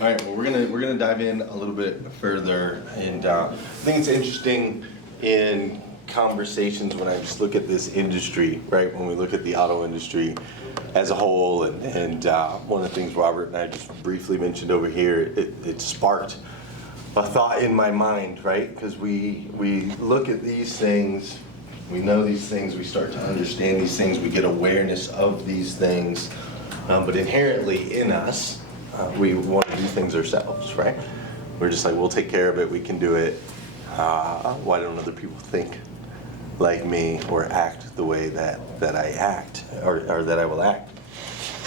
All right, well, we're gonna dive in a little bit further, and I think it's interesting in conversations when I just look at this industry, right? When we look at the auto industry as a whole, and one of the things Robert and I just briefly mentioned over here, it sparked a thought in my mind, right? Because we look at these things, we know these things, we start to understand these things, we get awareness of these things, but inherently in us, we want to do things ourselves, right? We're just like, we'll take care of it, we can do it. Why don't other people think like me or act the way that I act, or that I will act?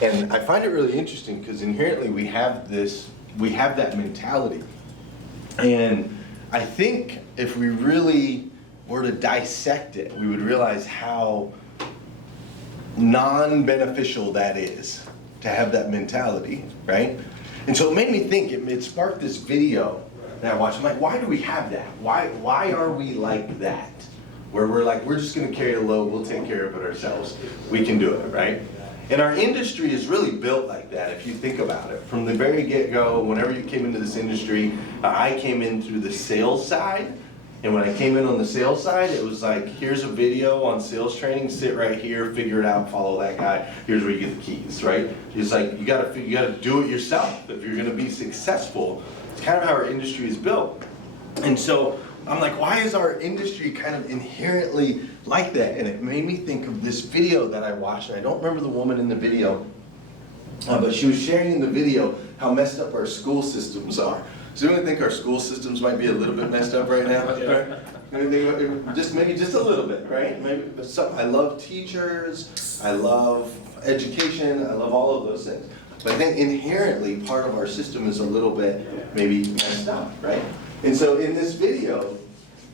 And I find it really interesting because inherently we have that mentality. And I think if we really were to dissect it, we would realize how non-beneficial that is to have that mentality, right? And so it made me think, it sparked this video that I watched. I'm like, why do we have that? Why are we like that? Where we're like, we're just gonna carry the load, we'll take care of it ourselves. We can do it, right? And our industry is really built like that, if you think about it. From the very get-go, whenever you came into this industry, I came in through the sales side. And when I came in on the sales side, it was like, here's a video on sales training, sit right here, figure it out, follow that guy, here's where you get the keys, right? It's like, you gotta do it yourself if you're gonna be successful. It's kind of how our industry is built. And so, I'm like, why is our industry kind of inherently like that? And it made me think of this video that I watched, and I don't remember the woman in the video, but she was sharing in the video how messed up our school systems are. So you think our school systems might be a little bit messed up right now? Right? Just maybe just a little bit, right? Maybe some. I love teachers, I love education, I love all of those things. But I think inherently part of our system is a little bit maybe messed up, right? And so in this video,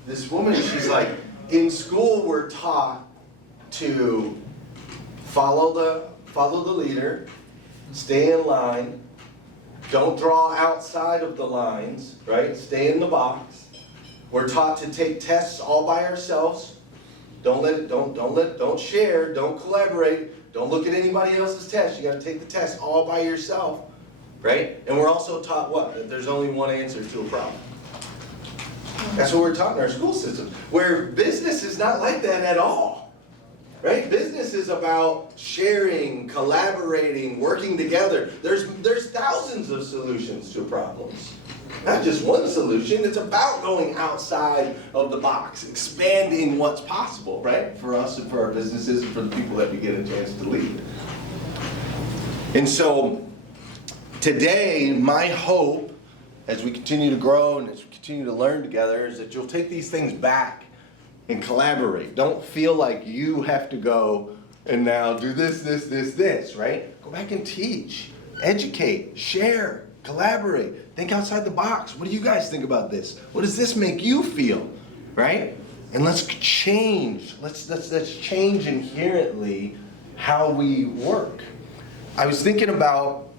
this woman, she's like, in school we're taught to follow the leader, stay in line, don't draw outside of the lines, right? Stay in the box. We're taught to take tests all by ourselves. Don't share, don't collaborate, don't look at anybody else's test. You got to take the test all by yourself, right? And we're also taught what? That there's only one answer to a problem. That's what we're taught in our school system. Where business is not like that at all, right? Business is about sharing, collaborating, working together. There's thousands of solutions to problems. Not just one solution, it's about going outside of the box, expanding what's possible, right? For us and for our businesses and for the people that we get a chance to lead. And so, today, my hope, as we continue to grow and as we continue to learn together, is that you'll take these things back and collaborate. Don't feel like you have to go and now do this, right? Go back and teach, educate, share, collaborate, think outside the box. What do you guys think about this? What does this make you feel, right? And let's change. Let's change inherently how we work. I was thinking about,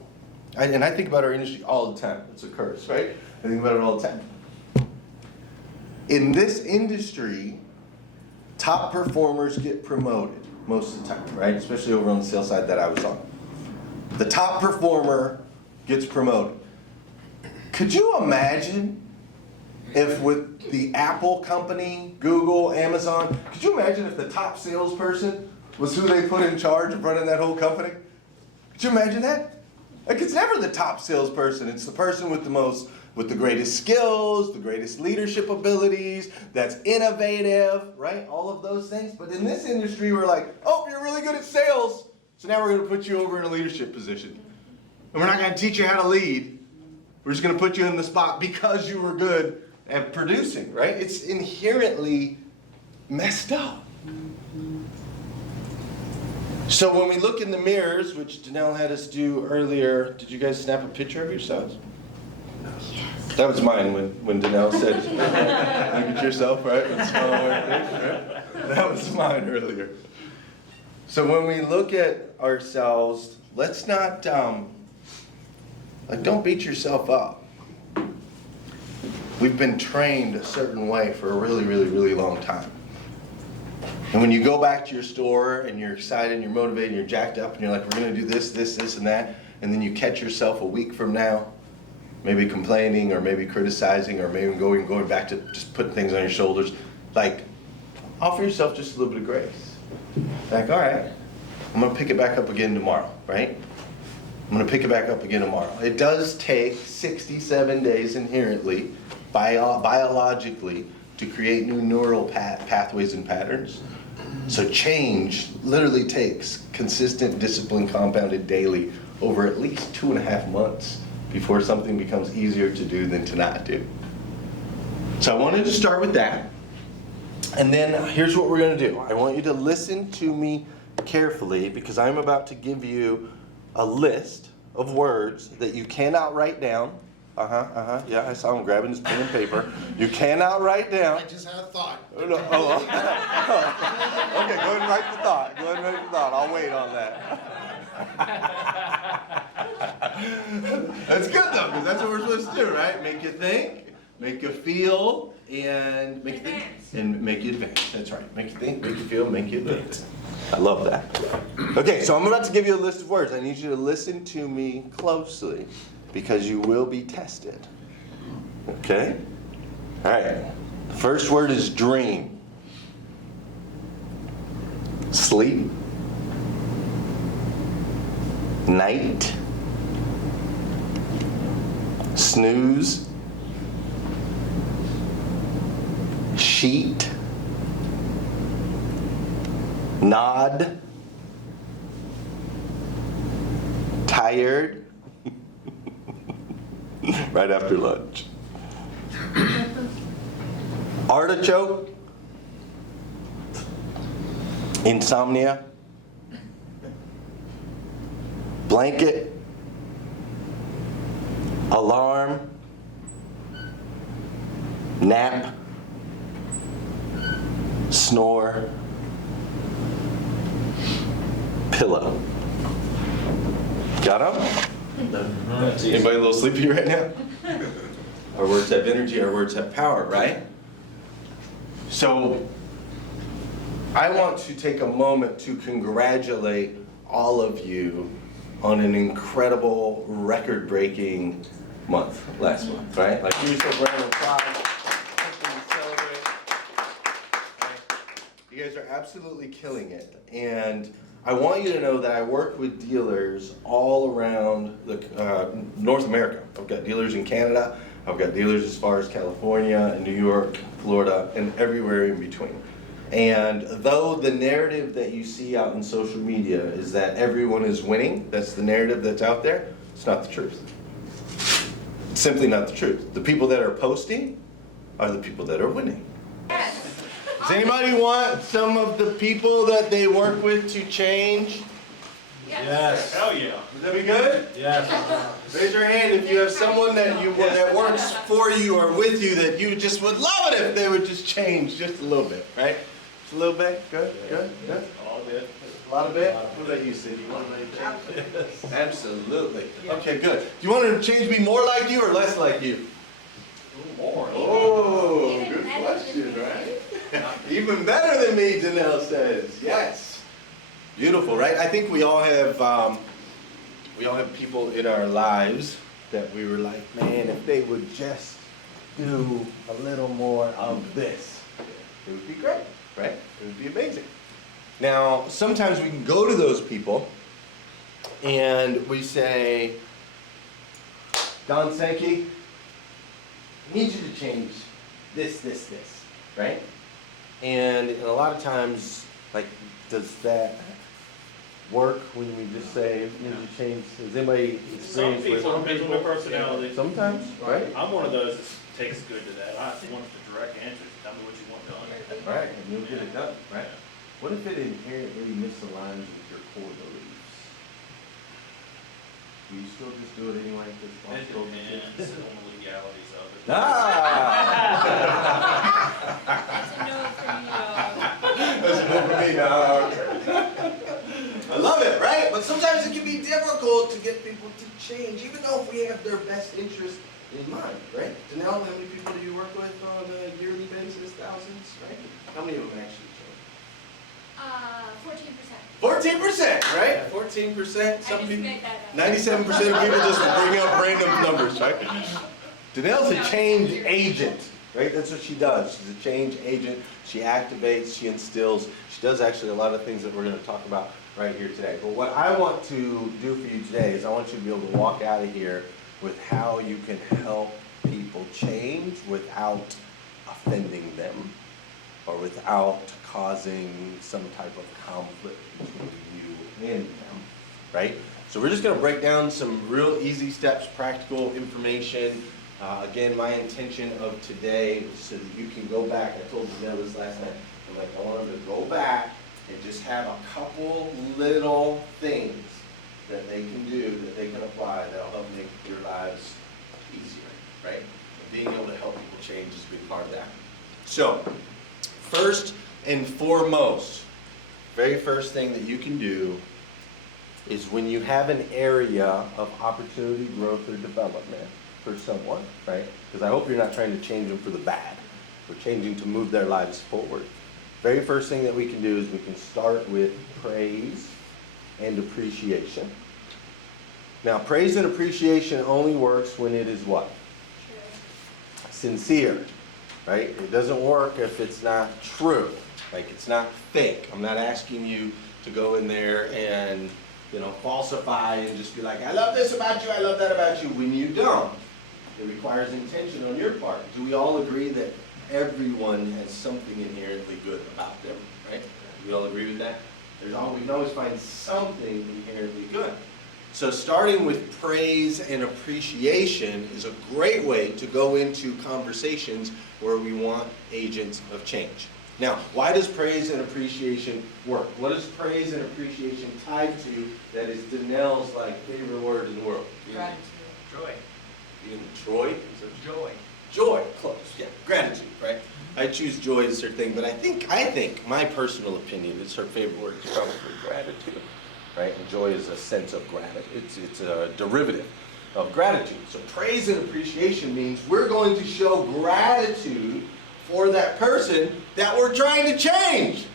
and I think about our industry all the time. It's a curse, right? I think about it all the time. In this industry, top performers get promoted most of the time, right? Especially over on the sales side that I was on. The top performer gets promoted. Could you imagine if with the Apple company, Google, Amazon, could you imagine if the top salesperson was who they put in charge of running that whole company? Could you imagine that? Like, it's never the top salesperson. It's the person with the greatest skills, the greatest leadership abilities, that's innovative, right? All of those things. But in this industry, we're like, oh, you're really good at sales, so now we're going to put you over in a leadership position. And we're not going to teach you how to lead. We're just going to put you in the spot because you were good at producing, right? It's inherently messed up. So when we look in the mirrors, which Danelle had us do earlier, did you guys snap a picture of yourselves? Yes. That was mine when Danelle said, look at yourself, right? That was mine earlier. So when we look at ourselves, let's not, don't beat yourself up. We've been trained a certain way for a really, really, really long time. And when you go back to your store and you're excited and you're motivated and you're jacked up and you're like, we're going to do this, this, this, and that, and then you catch yourself a week from now maybe complaining or maybe criticizing or maybe going back to just putting things on your shoulders, like offer yourself just a little bit of grace. Like, all right, I'm gonna pick it back up again tomorrow, right? I'm gonna pick it back up again tomorrow. It does take 67 days inherently, biologically, to create new neural pathways and patterns. So change literally takes consistent discipline compounded daily over at least 2.5 months before something becomes easier to do than to not do. So I wanted to start with that. And then here's what we're going to do. I want you to listen to me carefully because I'm about to give you a list of words that you cannot write down. Yeah, I saw him grabbing his pen and paper. You cannot write down. I just had a thought. Oh, no. Oh, okay, go ahead and write the thought. Go ahead and write the thought. I'll wait on that. That's good though, because that's what we're supposed to do, right? Make you think, make you feel, and make you think, and make you advance. That's right. Make you think, make you feel, make you advance. I love that. Okay, so I'm about to give you a list of words. I need you to listen to me closely because you will be tested. Okay? All right. The first word is dream. Sleep. Night. Snooze. Sheet. Nod. Tired. Right after lunch. Artichoke. Insomnia. Blanket. Alarm. Nap. Snore. Pillow. Got them? Anybody a little sleepy right now? Our words have energy, our words have power, right? So, I want to take a moment to congratulate all of you on an incredible, record-breaking month, last month, right? Like, give yourself a round of applause, something to celebrate. Right? You guys are absolutely killing it, and I want you to know that I work with dealers all around North America. I've got dealers in Canada, I've got dealers as far as California, and New York, Florida, and everywhere in between. And though the narrative that you see out in social media is that everyone is winning, that's the narrative that's out there, it's not the truth. It's simply not the truth. The people that are posting are the people that are winning. Does anybody want some of the people that they work with to change? Yes. Hell yeah. Would that be good? Yes. Raise your hand if you have someone that works for you or with you that you just would love it if they would just change just a little bit, right? Just a little bit? Good? Good? Good? All good. A lot of it? What about you, Sid? You want to change? Absolutely. Okay, good. Do you want to change me more like you or less like you? More. Oh, good question, right? Even better than me, Danelle says. Yes. Beautiful, right? I think we all have people in our lives that we were like, man, if they would just do a little more of this, it would be great, right? It would be amazing. Now, sometimes we can go to those people and we say, Don Sankey, I need you to change this, right? And a lot of times, like, does that work when we just say, you need to change? Has anybody experienced with Some people, my personality. Sometimes, right? I'm one of those that takes good to that. I want the direct answer. Tell me what you want done. Right, and you'll get it done, right? What if it inherently misaligns with your core beliefs? Do you still just do it anyway? It depends on the legalities of it. That's a no for me, dog. That's enough for me now. I love it, right? But sometimes it can be difficult to get people to change, even though if we have their best interest in mind, right? Danelle, how many people do you work with on a yearly basis? Thousands, right? How many of them actually change? 14%. 14%, right? 14%. I Some just people. made that up. 97% of people just bring up random numbers, right? Danelle's a change agent, right? That's what she does. She's a change agent. She activates, she instills. She does actually a lot of things that we're going to talk about right here today. But what I want to do for you today is I want you to be able to walk out of here with how you can help people change without offending them or without causing some type of conflict between you and them, right? So we're just going to break down some real easy steps, practical information. Again, my intention of today is so that you can go back. I told Danelle this last night. I'm like, I want them to go back and just have a couple little things that they can do, that they can apply, that'll help make their lives easier, right? And being able to help people change is a big part of that. So, first and foremost, very first thing that you can do is when you have an area of opportunity, growth, or development for someone, right? Because I hope you're not trying to change them for the bad. We're changing to move their lives forward. Very first thing that we can do is we can start with praise and appreciation. Now, praise and appreciation only works when it is what? True. Sincere, right? It doesn't work if it's not true. Like, it's not fake. I'm not asking you to go in there and, falsify and just be like, I love this about you, I love that about you, when you don't. It requires intention on your part. Do we all agree that everyone has something inherently good about them, right? Do we all agree with that? We can always find something inherently good. So starting with praise and appreciation is a great way to go into conversations where we want agents of change. Now, why does praise and appreciation work? What is praise and appreciation tied to that is Danelle's favorite word in the world? Gratitude. Joy. In Troy? Joy. Joy, close, yeah, gratitude, right? I choose joy as her thing, but I think my personal opinion is her favorite word is probably gratitude, right? And joy is a sense of gratitude. It's a derivative of gratitude. So praise and appreciation means we're going to show gratitude for that person that we're trying to change.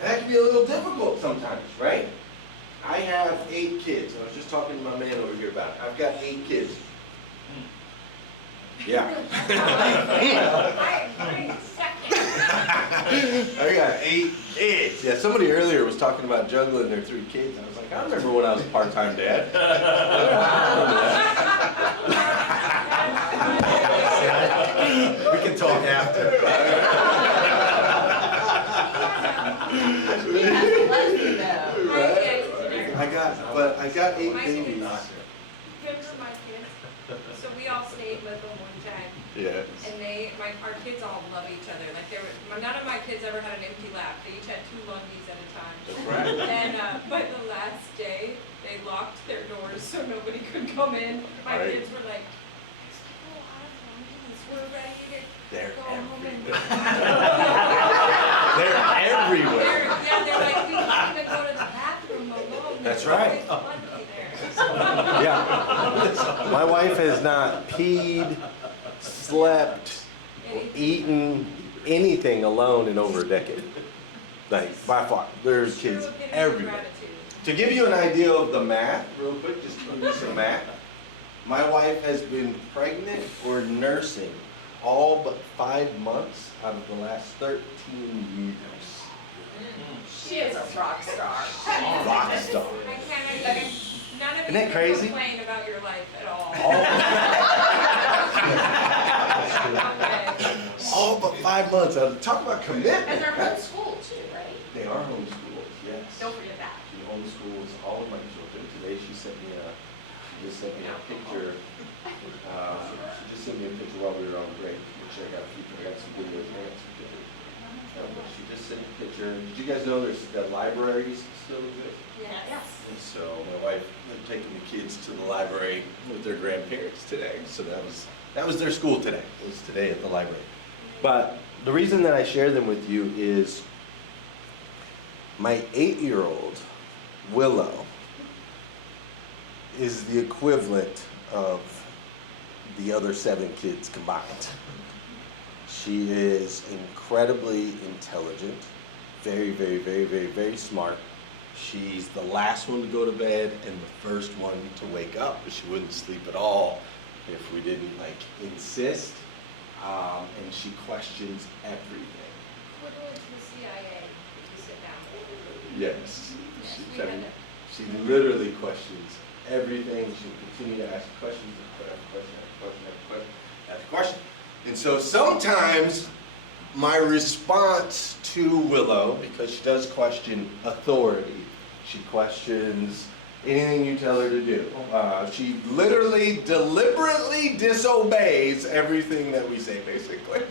And that can be a little difficult sometimes, right? I have 8 kids. I was just talking to my man over here about it. I've got 8 kids. Yeah. I second. I got 8 kids. Yeah, somebody earlier was talking about juggling their 3 kids. I was like, I remember when I was a part-time dad. We can talk after. I got 8 babies. Him for my kids. So we all stayed with them one time. Yes. And our kids all love each other. None of my kids ever had an empty lap. They each had 2 Lundys at a time. That's right. And by the last day, they locked their doors so nobody could come in. My Right. kids were like, "There's a lot of Lundys. We're ready to They're go home and." They're everywhere. They're like, we can't even go to the bathroom alone. That's There's right. always a Lundy there. Yeah. My wife has not peed, slept, or eaten anything alone in over a decade. By far. There's kids True opinion of everywhere. gratitude. To give you an idea of the math, real quick, just to give you some math. My wife has been pregnant or nursing all but 5 months out of the last 13 years. She is a rock star. Rock star. I can't even, none of Isn't you that can crazy? complain about your life at all. All but 5 months. Talk about commitment. And they're homeschooled too, right? They are homeschooled, yes. Don't forget that. She homeschools all of my children. Today she just sent me a picture. She just sent me a picture while we were on break. Make sure I got some good pictures. But she just sent a picture. Did you guys know that libraries still exist? Yes. And so my wife was taking the kids to the library with their grandparents today. So that was their school today. It was today at the library. But the reason that I share them with you is my 8-year-old, Willow, is the equivalent of the other 7 kids combined. She is incredibly intelligent, very, very, very, very, very smart. She's the last one to go to bed and the first one to wake up, but she wouldn't sleep at all if we didn't like insist. And she questions everything. Equivalent to the CIA, if you sit down. Yes. Yes, She, we had can- it. she literally questions everything. She'll continue to ask questions after question after question after question after question. And so sometimes my response to Willow, because she does question authority, she questions anything you tell her to do. She literally, deliberately disobeys everything that we say, basically.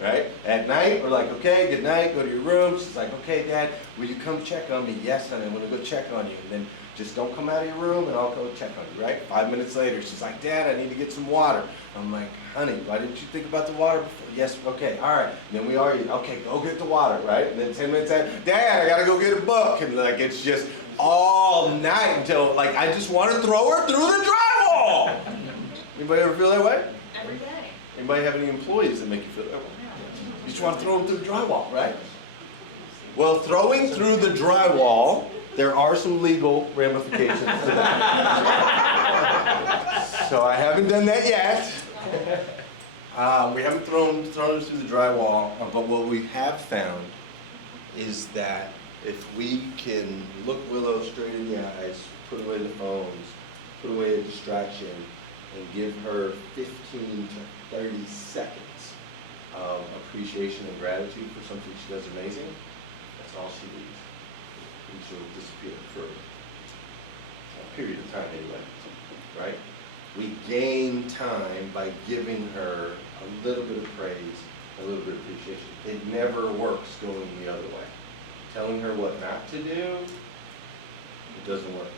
Right? At night, we're like, okay, good night, go to your room. She's like, okay, Dad, will you come check on me? Yes, honey, I'm gonna go check on you. And then just don't come out of your room and I'll go check on you, right? 5 minutes later, she's like, Dad, I need to get some water. I'm like, honey, why didn't you think about the water before? Yes, okay, all right. And then we argue, okay, go get the water, right? And then 10 minutes after, Dad, I gotta go get a book. And like, it's just all night until like, I just want to throw her through the drywall. Anybody ever feel that way? Every day. Anybody have any employees that make you feel that way? You just want to throw them through the drywall, right? Well, throwing through the drywall, there are some legal ramifications to that. So I haven't done that yet. We haven't thrown them through the drywall, but what we have found is that if we can look Willow straight in the eyes, put away the phones, put away a distraction, and give her 15 to 30 seconds of appreciation and gratitude for something she does amazing, that's all she needs. And she'll disappear for a period of time anyway, right? We gain time by giving her a little bit of praise, a little bit of appreciation. It never works going the other way. Telling her what not to do, it doesn't work.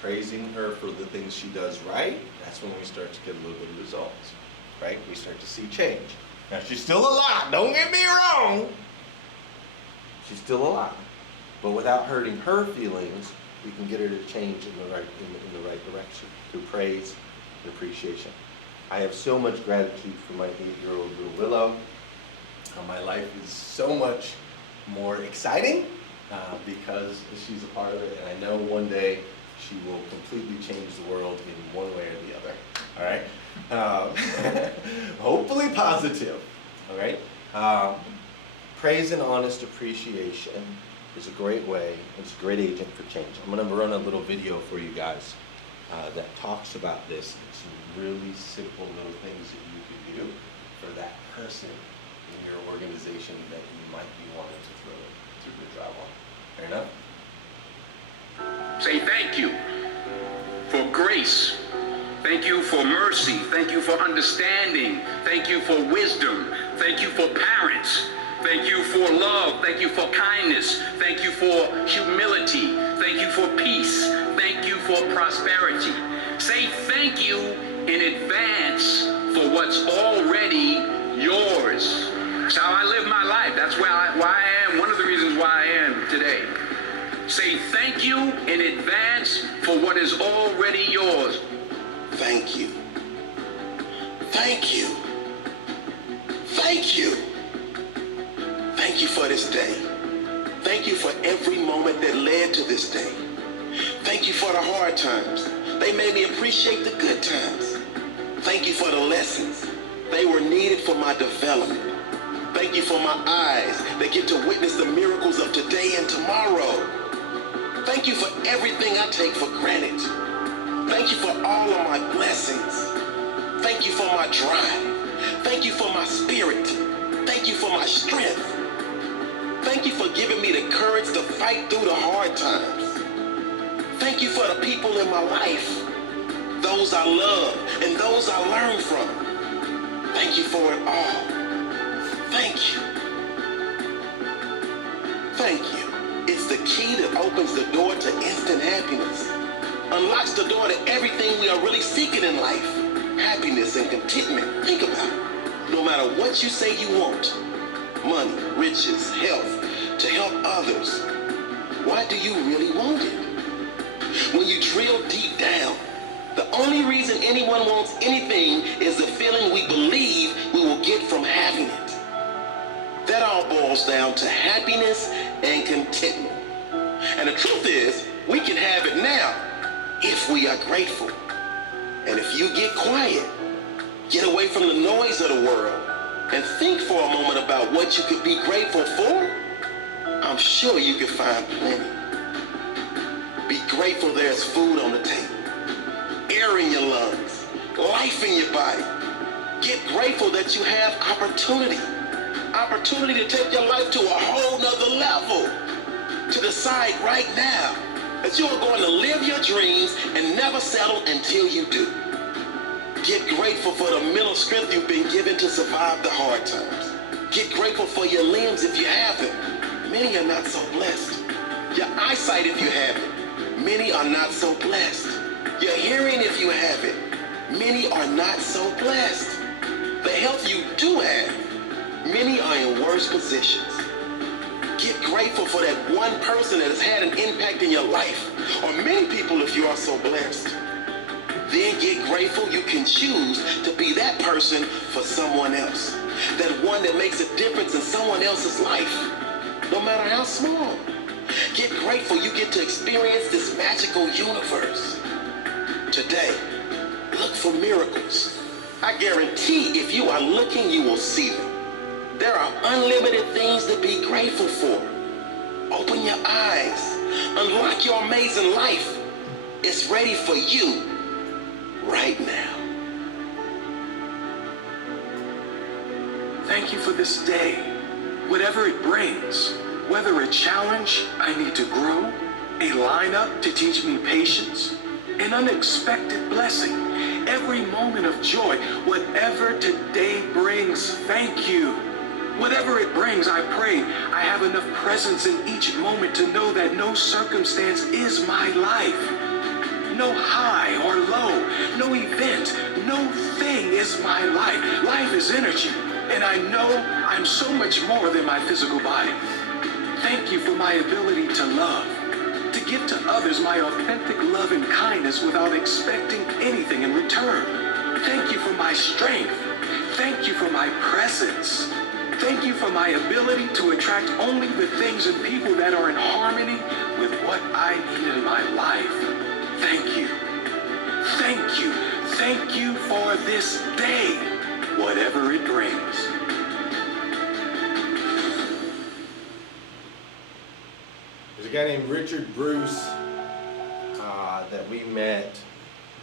Praising her for the things she does right, that's when we start to get a little bit of results, right? We start to see change. Now she's still alive, don't get me wrong. She's still alive. But without hurting her feelings, we can get her to change in the right direction through praise and appreciation. I have so much gratitude for my 8-year-old little Willow. My life is so much more exciting because she's a part of it, and I know one day she will completely change the world in one way or the other. All right? Hopefully positive. All right? Praise and honest appreciation is a great way, it's a great agent for change. I'm going to run a little video for you guys that talks about this. Some really simple little things that you can do for that person in your organization that you might be wanting to throw through the drywall. Fair enough? Say thank you for grace. Thank you for mercy. Thank you for understanding. Thank you for wisdom. Thank you for parents. Thank you for love. Thank you for kindness. Thank you for humility. Thank you for peace. Thank you for prosperity. Say thank you in advance for what's already yours. That's how I live my life. That's why I am. One of the reasons why I am today. Say thank you in advance for what is already yours. Thank you. Thank you. Thank you. Thank you for this day. Thank you for every moment that led to this day. Thank you for the hard times. They made me appreciate the good times. Thank you for the lessons. They were needed for my development. Thank you for my eyes that get to witness the miracles of today and tomorrow. Thank you for everything I take for granted. Thank you for all of my blessings. Thank you for my drive. Thank you for my spirit. Thank you for my strength. Thank you for giving me the courage to fight through the hard times. Thank you for the people in my life, those I love and those I learn from. Thank you for it all. Thank you. Thank you. It's the key that opens the door to instant happiness. Unlocks the door to everything we are really seeking in life. Happiness and contentment. Think about it. No matter what you say you want, money, riches, health, to help others, why do you really want it? When you drill deep down, the only reason anyone wants anything is the feeling we believe we will get from having it. That all boils boils down to happiness and contentment. And the truth is, we can have it now if we are grateful. And if you get quiet, get away from the noise of the world, and think for a moment about what you could be grateful for, I'm sure you could find plenty. Be grateful there's food on the table, air in your lungs, life in your body. Get grateful that you have opportunity to take your life to a whole nother level. To decide right now that you are going to live your dreams and never settle until you do. Get grateful for the mental strength you've been given to survive the hard times. Get grateful for your limbs if you have them. Many are not so blessed. Your eyesight if you have it. Many are not so blessed. Your hearing if you have it. Many are not so blessed. The health you do have, many are in worse positions. Get grateful for that one person that has had an impact in your life, or many people if you are so blessed. Then get grateful you can choose to be that person for someone else. That one that makes a difference in someone else's life, no matter how small. Get grateful you get to experience this magical universe. Today, look for miracles. I guarantee if you are looking, you will see them. There are unlimited things to be grateful for. Open your eyes. Unlock your amazing life. It's ready for you right now. Thank you for this day, whatever it brings, whether a challenge I need to grow, a lineup to teach me patience, an unexpected blessing, every moment of joy, whatever today brings, thank you. Whatever it brings, I pray I have enough presence in each moment to know that no circumstance is my life. No high or low, no event, no thing is my life. Life is energy, and I know I'm so much more than my physical body. Thank you for my ability to love, to give to others my authentic love and kindness without expecting anything in return. Thank you for my strength. Thank you for my presence. Thank you for my ability to attract only the things and people that are in harmony with what I need in my life. Thank you. Thank you. Thank you for this day, whatever it brings. There's a guy named Richard Bruce that we met.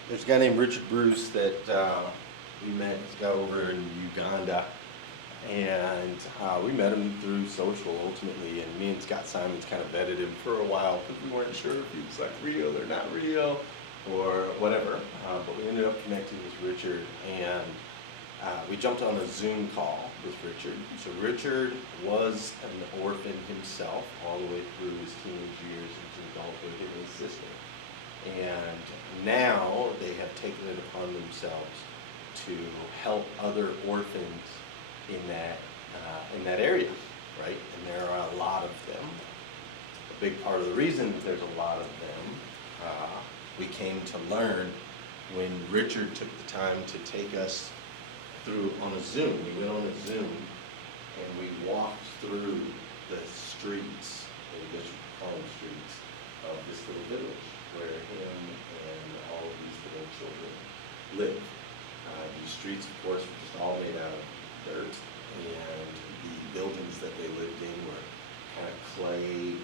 There's a guy named Richard Bruce that we met. He's got over in Uganda. And we met him through social ultimately, and me and Scott Simons kind of vetted him for a while because we weren't sure if he was like real or not real or whatever. But we ended up connecting with Richard, and we jumped on a Zoom call with Richard. So Richard was an orphan himself all the way through his teenage years into adulthood, him and his sister. And now they have taken it upon themselves to help other orphans in that area, right? And there are a lot of them. A big part of the reason that there's a lot of them, we came to learn when Richard took the time to take us through on a Zoom. We went on a Zoom and we walked through the streets, I guess you could call them streets, of this little village where him and all of these little children live. These streets, of course, were just all made out of dirt, and the buildings that they lived in were kind of clay,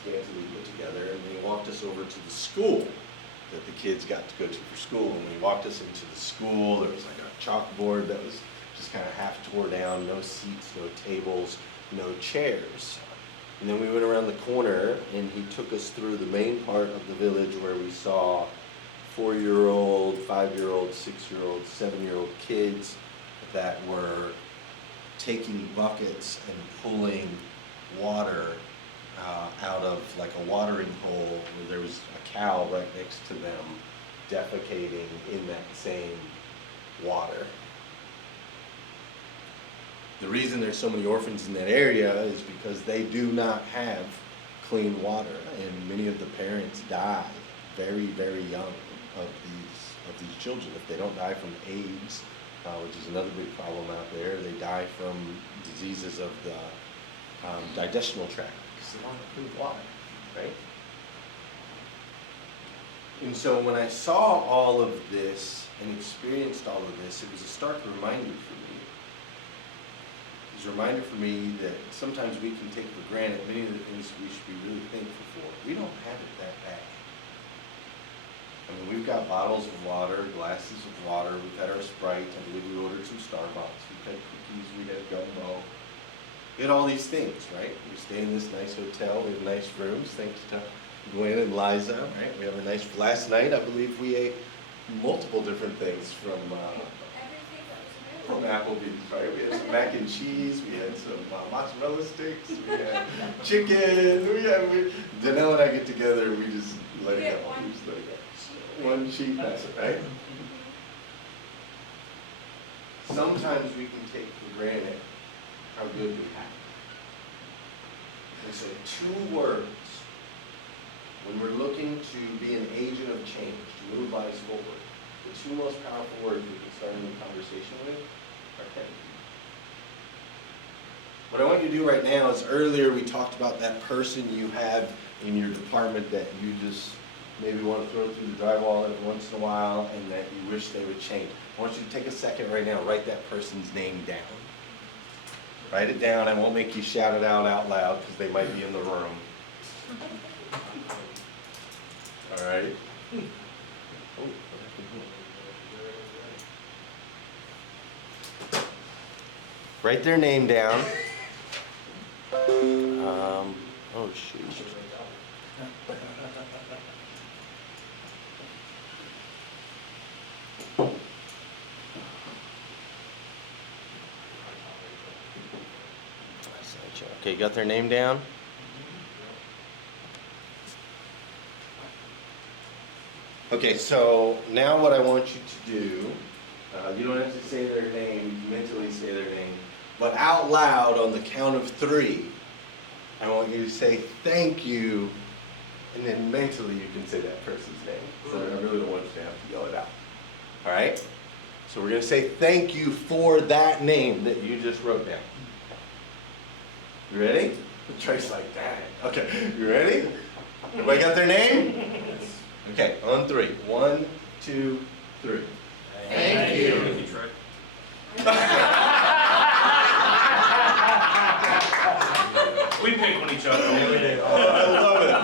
scantily put together. And they walked us over to the school that the kids got to go to for school. And when he walked us into the school, there was like a chalkboard that was just kind of half tore down, no seats, no tables, no chairs. And then we went around the corner and he took us through the main part of the village where we saw 4-year-old, 5-year-old, 6-year-old, 7-year-old kids that were taking buckets and pulling water out of like a watering hole where there was a cow right next to them defecating in that same water. The reason there's so many orphans in that area is because they do not have clean water, and many of the parents die very, very young of these children. If they don't die from AIDS, which is another big problem out there, they die from diseases of the digestional tract, because they want to improve water, right? And so when I saw all of this and experienced all of this, it was a stark reminder for me. It was a reminder for me that sometimes we can take for granted many of the things we should be really thankful for. We don't have it that bad. I mean, we've got bottles of water, glasses of water, we've had our Sprite, I believe we ordered some Starbucks, we've had cookies, we had gumbo. We had all these things, right? We stay in this nice hotel, we have nice rooms, thanks to Gwen and Liza, right? We have a nice, last night I believe we ate multiple different things from Everything that was Applebee's, right? We had some mac and cheese, we had some mozzarella sticks, we had chicken, Danelle and I get together, we just let it go. We just let it go. One sheet, that's it, right? Sometimes we can take for granted how good we have. And so 2 words, when we're looking to be an agent of change, to move lives forward, the 2 most powerful words we can start a new conversation with are thank you. What I want you to do right now is, earlier we talked about that person you have in your department that you just maybe want to throw through the drywall every once in a while and that you wish they would change. I want you to take a second right now, write that person's name down. Write it down. I won't make you shout it out loud because they might be in the room. All right. Write their name down. Oh shoot. Okay, you got their name down? Okay, so now what I want you to do, you don't have to say their name, you mentally say their name, but out loud on the count of 3, I want you to say thank you, and then mentally you can say that person's name. So I really don't want you to have to yell it out. All right? So we're going to say thank you for that name that you just wrote down. You ready? Trace like that. Okay, you ready? Everybody got their name? Okay, on 3. 1, 2, 3. Thank you. Thank you, Trey. We pick on each other every day. Oh, I love it.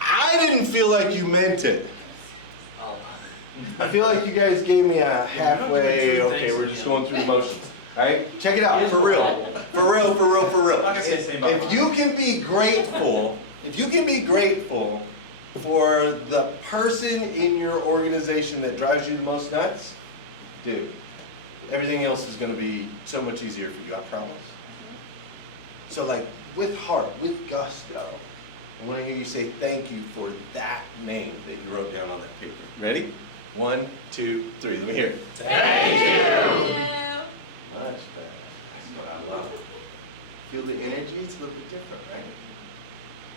I didn't feel like you meant it. I feel like you guys gave me a halfway, okay, we're just going through the motions. All right, check it out, for real. For real, for real, for real. If you can be grateful, for the person in your organization that drives you the most nuts, dude, everything else is going to be so much easier for you, I promise. So like, with heart, with gusto, I want to hear you say thank you for that name that you wrote down on that paper. Ready? 1, 2, 3. Let me hear it. Thank you. Much better. That's what I love. Feel the energy? It's a little bit different, right?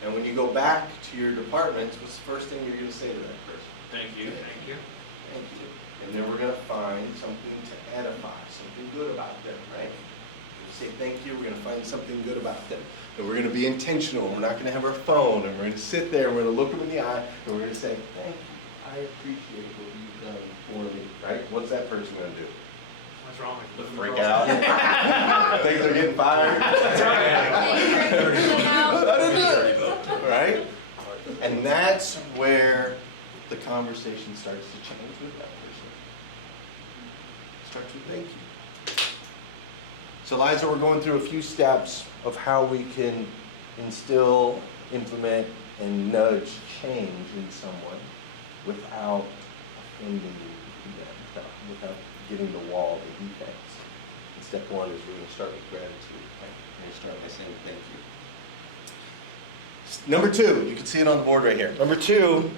And when you go back to your departments, what's the first thing you're going to say to that person? Thank you. Thank you. Thank you. And then we're going to find something to edify, something good about them, right? We say thank you, we're going to find something good about them. And we're going to be intentional. We're not going to have our phone, and we're going to sit there, and we're going to look them in the eye, and we're going to say, thank you. I appreciate what you've done for me, right? What's that person going to do? What's wrong with you? Freak out? Think they're getting fired? I didn't do it. Right? And that's where the conversation starts to change with that person. Starts with thank you. So Liza, we're going through a few steps of how we can instill, implement, and nudge change in someone without offending them, without getting the wall, the defense. And step 1 is we're going to start with gratitude. Right? We're going to start by saying thank you. Number 2, you can see it on the board right here. Number 2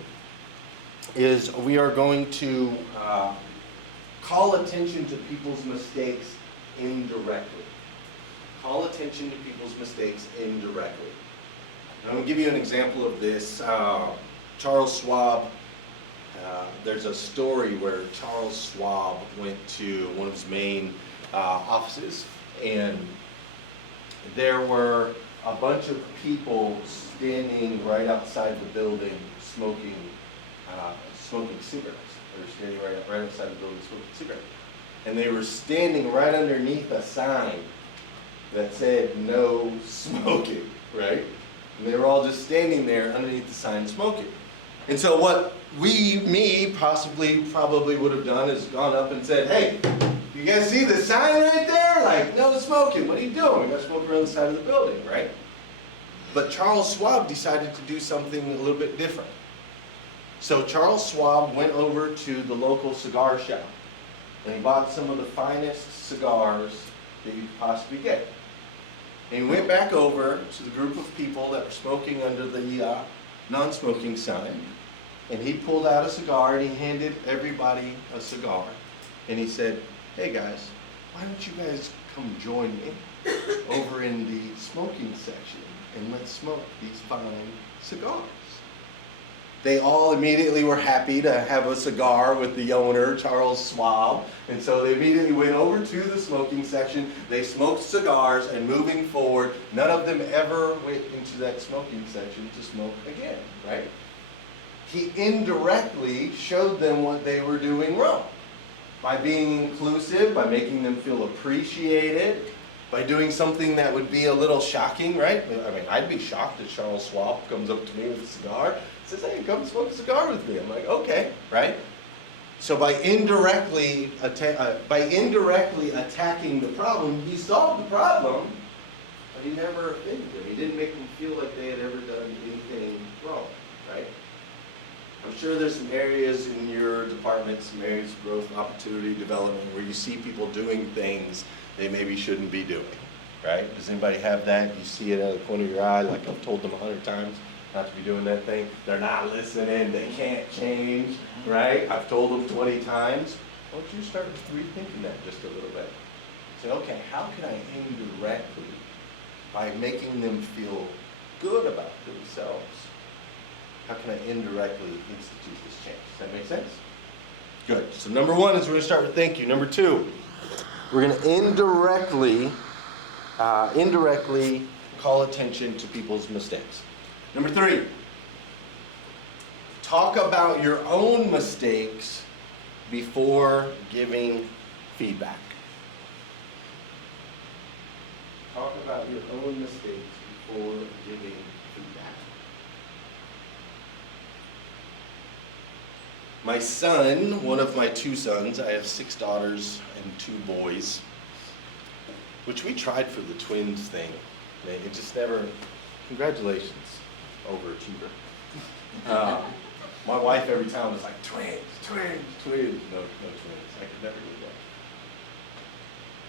is we are going to call attention to people's mistakes indirectly. Call attention to people's mistakes indirectly. And I'm going to give you an example of this. Charles Schwab, there's a story where Charles Schwab went to one of his main offices, and there were a bunch of people standing right outside the building smoking cigarettes. They were standing right outside the building smoking cigarettes. And they were standing right underneath a sign that said no smoking, right? And they were all just standing there underneath the sign smoking. And so what probably would have done is gone up and said, hey, you guys see the sign right there? Like, no smoking. What are you doing? We got smoking around the side of the building, right? But Charles Schwab decided to do something a little bit different. So Charles Schwab went over to the local cigar shop and he bought some of the finest cigars that you could possibly get. And he went back over to the group of people that were smoking under the non-smoking sign, and he pulled out a cigar and he handed everybody a cigar. And he said, hey guys, why don't you guys come join me over in the smoking section and let's smoke these fine cigars. They all immediately were happy to have a cigar with the owner, Charles Schwab, and so they immediately went over to the smoking section. They smoked cigars, and moving forward, none of them ever went into that smoking section to smoke again, right? He indirectly showed them what they were doing wrong by being inclusive, by making them feel appreciated, by doing something that would be a little shocking, right? I mean, I'd be shocked if Charles Schwab comes up to me with a cigar, says, hey, come smoke a cigar with me. I'm like, okay, right? So by indirectly attacking the problem, he solved the problem, but he never offended them. He didn't make them feel like they had ever done anything wrong, right? I'm sure there's some areas in your department, some areas of growth, opportunity, development, where you see people doing things they maybe shouldn't be doing, right? Does anybody have that? You see it out of the corner of your eye, like I've told them 100 times not to be doing that thing. They're not listening, they can't change, right? I've told them 20 times. Why don't you start rethinking that just a little bit? Say, okay, how can I indirectly, by making them feel good about themselves, how can I indirectly institute this change? Does that make sense? Good. So number one is we're going to start with thank you. Number two, we're going to indirectly call attention to people's mistakes. Number three, talk about your own mistakes before giving feedback. Talk about your own mistakes before giving feedback. My son, one of my two sons, I have 6 daughters and 2 boys, which we tried for the twins thing. It just never, congratulations, overachiever. My wife every time was like, twins. No twins. I could never do that.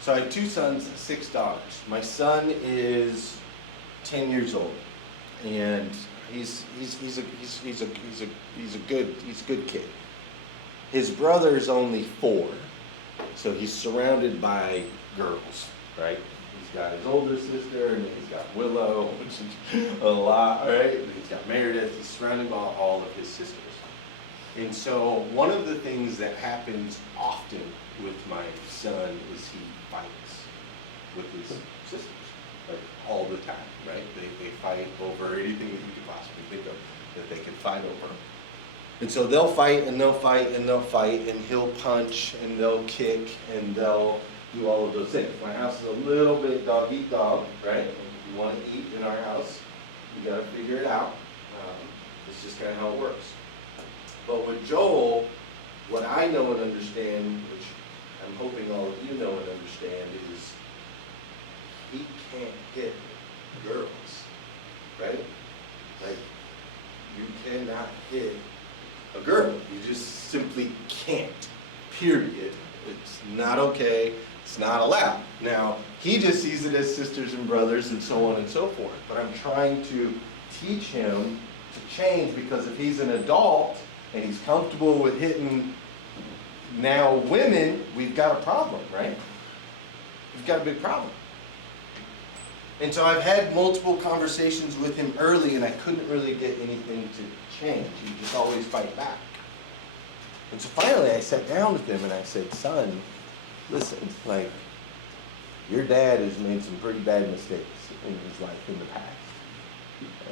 So I have 2 sons, 6 daughters. My son is 10 years old, and he's a good kid. His brother's only 4, so he's surrounded by girls, right? He's got his older sister, and then he's got Willow, which is a lot, right? And he's got Meredith. He's surrounded by all of his sisters. And so one of the things that happens often with my son is he fights with his sisters, like all the time, right? They fight over anything that you could possibly think of that they can fight over. And so they'll fight and they'll fight and they'll fight, and he'll punch and they'll kick and they'll do all of those things. My house is a little bit dog eat dog, right? If you want to eat in our house, you got to figure it out. It's just kind of how it works. But with Joel, what I know and understand, which I'm hoping all of you know and understand, is he can't hit girls, right? Like, you cannot hit a girl. You just simply can't, period. It's not okay. It's not allowed. Now, he just sees it as sisters and brothers and so on and so forth. But I'm trying to teach him to change, because if he's an adult and he's comfortable with hitting now women, we've got a problem, right? We've got a big problem. And so I've had multiple conversations with him early, and I couldn't really get anything to change. He just always fight back. And so finally I sat down with him and I said, son, listen, like, your dad has made some pretty bad mistakes in his life in the past.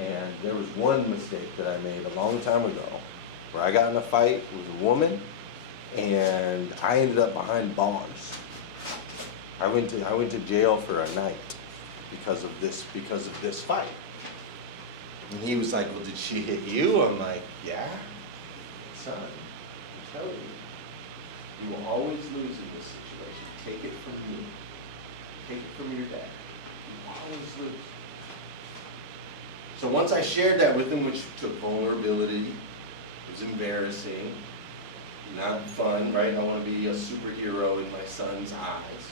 And there was one mistake that I made a long time ago where I got in a fight with a woman and I ended up behind bars. I went to jail for a night because of this fight. And he was like, well, did she hit you? I'm like, yeah. Son, I'm telling you, you will always lose in this situation. Take it from me. Take it from your dad. You will always lose. So once I shared that with him, which took vulnerability, it was embarrassing, not fun, right? I want to be a superhero in my son's eyes.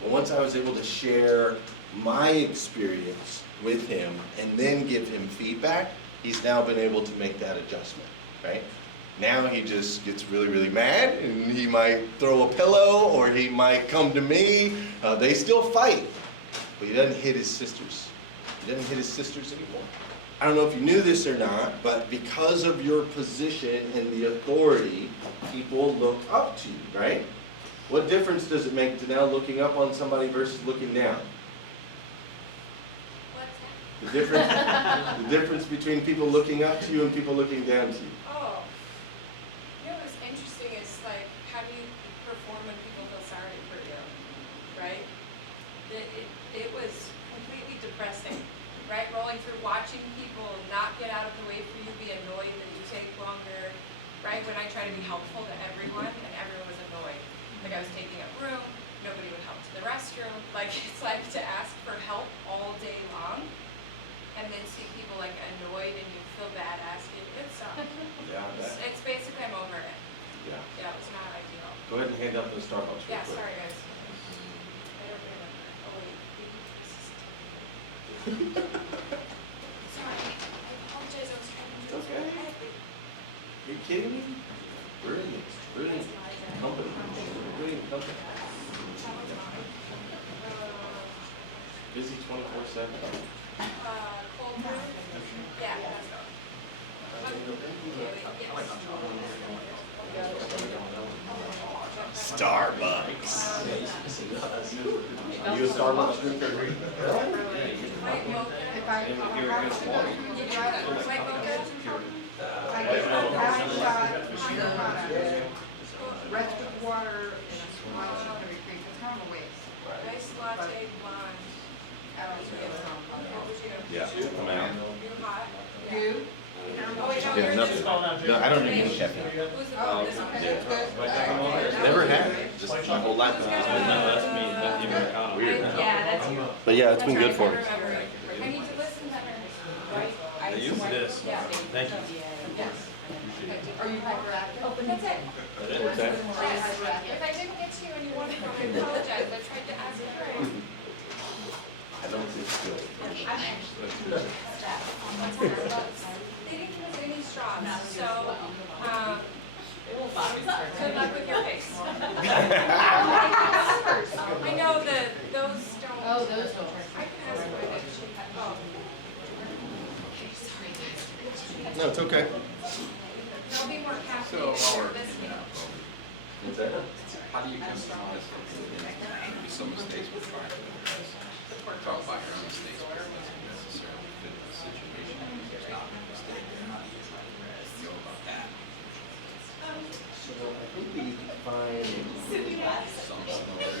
But once I was able to share my experience with him and then give him feedback, he's now been able to make that adjustment, right? Now he just gets really, really mad and he might throw a pillow or he might come to me. They still fight, but he doesn't hit his sisters. He doesn't hit his sisters anymore. I don't know if you knew this or not, but because of your position and the authority, people look up to you, right? What difference does it make, Danelle, looking up on somebody versus looking down? What's that? The difference between people looking up to you and people looking down to you. Oh, you know what's interesting is like, how do you perform when people feel sorry for you, right? It was completely depressing, right? Rolling through, watching people not get out of the way for you, be annoyed that you take longer, right? When I try to be helpful to everyone and everyone was annoyed. Like I was taking up room, nobody would help to the restroom. Like it's like to ask for help all day long and then see people like annoyed and you feel bad asking. Yeah, It's basically I'm over it. yeah. Yeah, it's not ideal. Go ahead and hand out the Starbucks real Yeah, quick. sorry guys. I don't remember. Oh wait. Sorry. I apologize. I was trying to do Okay. Are you kidding me? Brilliant, brilliant company. Brilliant company. Busy 24/7. Cold brew? Yeah, that's Starbucks. Are you a Starbucks drinker? White mocha. White mocha. Rest of water and a small sugary cream, it's kind of a waste. Nice latte blonde. Cappuccino. Yeah, I'm out. You hot? You? Oh, wait, no, Yeah, yours nothing. is. No, I don't need any caffeine. Who's the Oh, this one? good. Never had it, just my whole life. Weird. Yeah, that's you. But yeah, it's been good for me. I need to listen better. Right? I use this. Yeah. Thank you. Yes. Are you hyperactive? That's it. What's that? If I didn't get to you and you wanted to come, I apologize. I tried to ask you. I don't think so. They didn't give us any straws, so, good luck with your face. I know that those don't. Oh, those don't. I can ask why that she had, oh. No, it's okay. There'll be more caffeine in your biscuit. What's that? How do you come to honest maybe some mistakes we're trying to address? Talk about your own mistakes, but it doesn't necessarily fit the situation. There's not a mistake there. How do you feel about that? So I think that you can find Some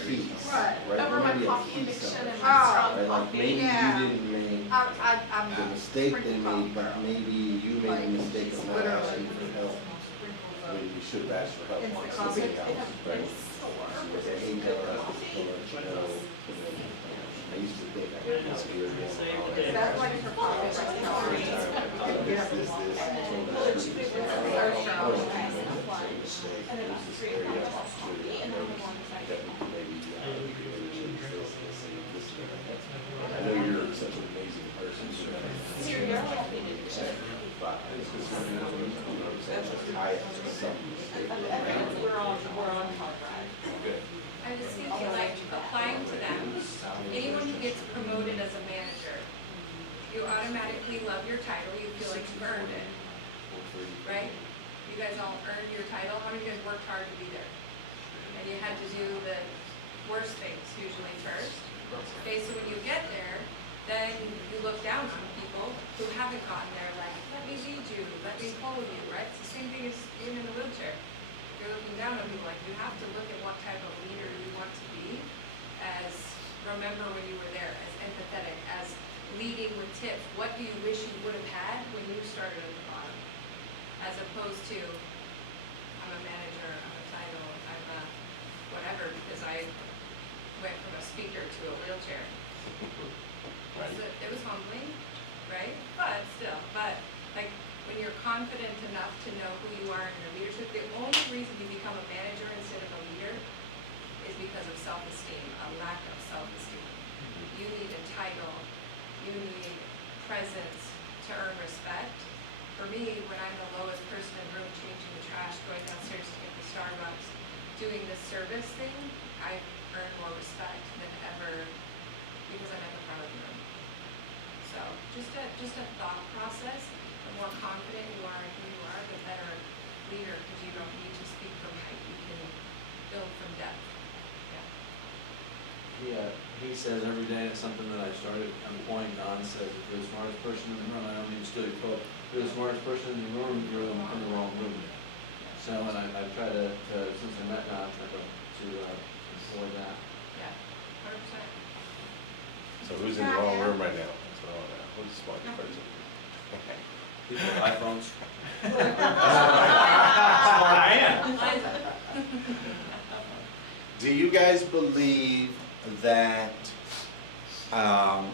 peace, What? right? Over my Maybe a coffee peace addiction of it. and Oh. my strong Right, like coffee. maybe Yeah. you didn't make I'm the mistake they drinking made, but coffee. maybe you made Like, a mistake of not literally asking for help. When you should have asked for help It's on the something coffee. else, right? Hey, Dad, I'll let you know. I used to think I could just be a real Is that like for coffee right now? I know you're such an amazing person. But it's just We're on top, right? Good. I was thinking like applying to them, anyone who gets promoted as a manager, you automatically love your title, you feel like you've earned it, right? You guys all earned your title, how many of you guys worked hard to be there? And you had to do the worst things usually first. Okay, so when you get there, then you look down on people who haven't gotten there, like, let me lead you, let me follow you, right? It's the same thing as being in a wheelchair. You're looking down on people, like, you have to look at what type of leader you want to be, as, remember when you were there, as empathetic, as leading with tips. What do you wish you would have had when you started at the bottom? As opposed to, I'm a manager, I'm a title, I'm a whatever, because I went from a speaker to a wheelchair. It was humbling, right? But still, like when you're confident enough to know who you are in your leadership, the only reason you become a manager instead of a leader is because of self-esteem, a lack of self-esteem. You need a title, you need presence to earn respect. For me, when I'm the lowest person in the room, changing the trash, going downstairs to get the Starbucks, doing the service thing, I earn more respect than ever because I'm at the front of the room. So just a thought process. The more confident you are in who you are, the better leader, because you don't need to speak from height. You can build from depth. Yeah, he says every day, it's something that I started on the point. Don says, if you're the smartest person in the room, I don't mean to steal your quote, if you're the smartest person in the room, you're in the wrong room. So, and I try to since I met Don, I try to avoid that. Yeah, 100%. So who's in the wrong room right now? That's what I want to know. Who's the smartest person? People with iPhones. I am. Do you guys believe that, all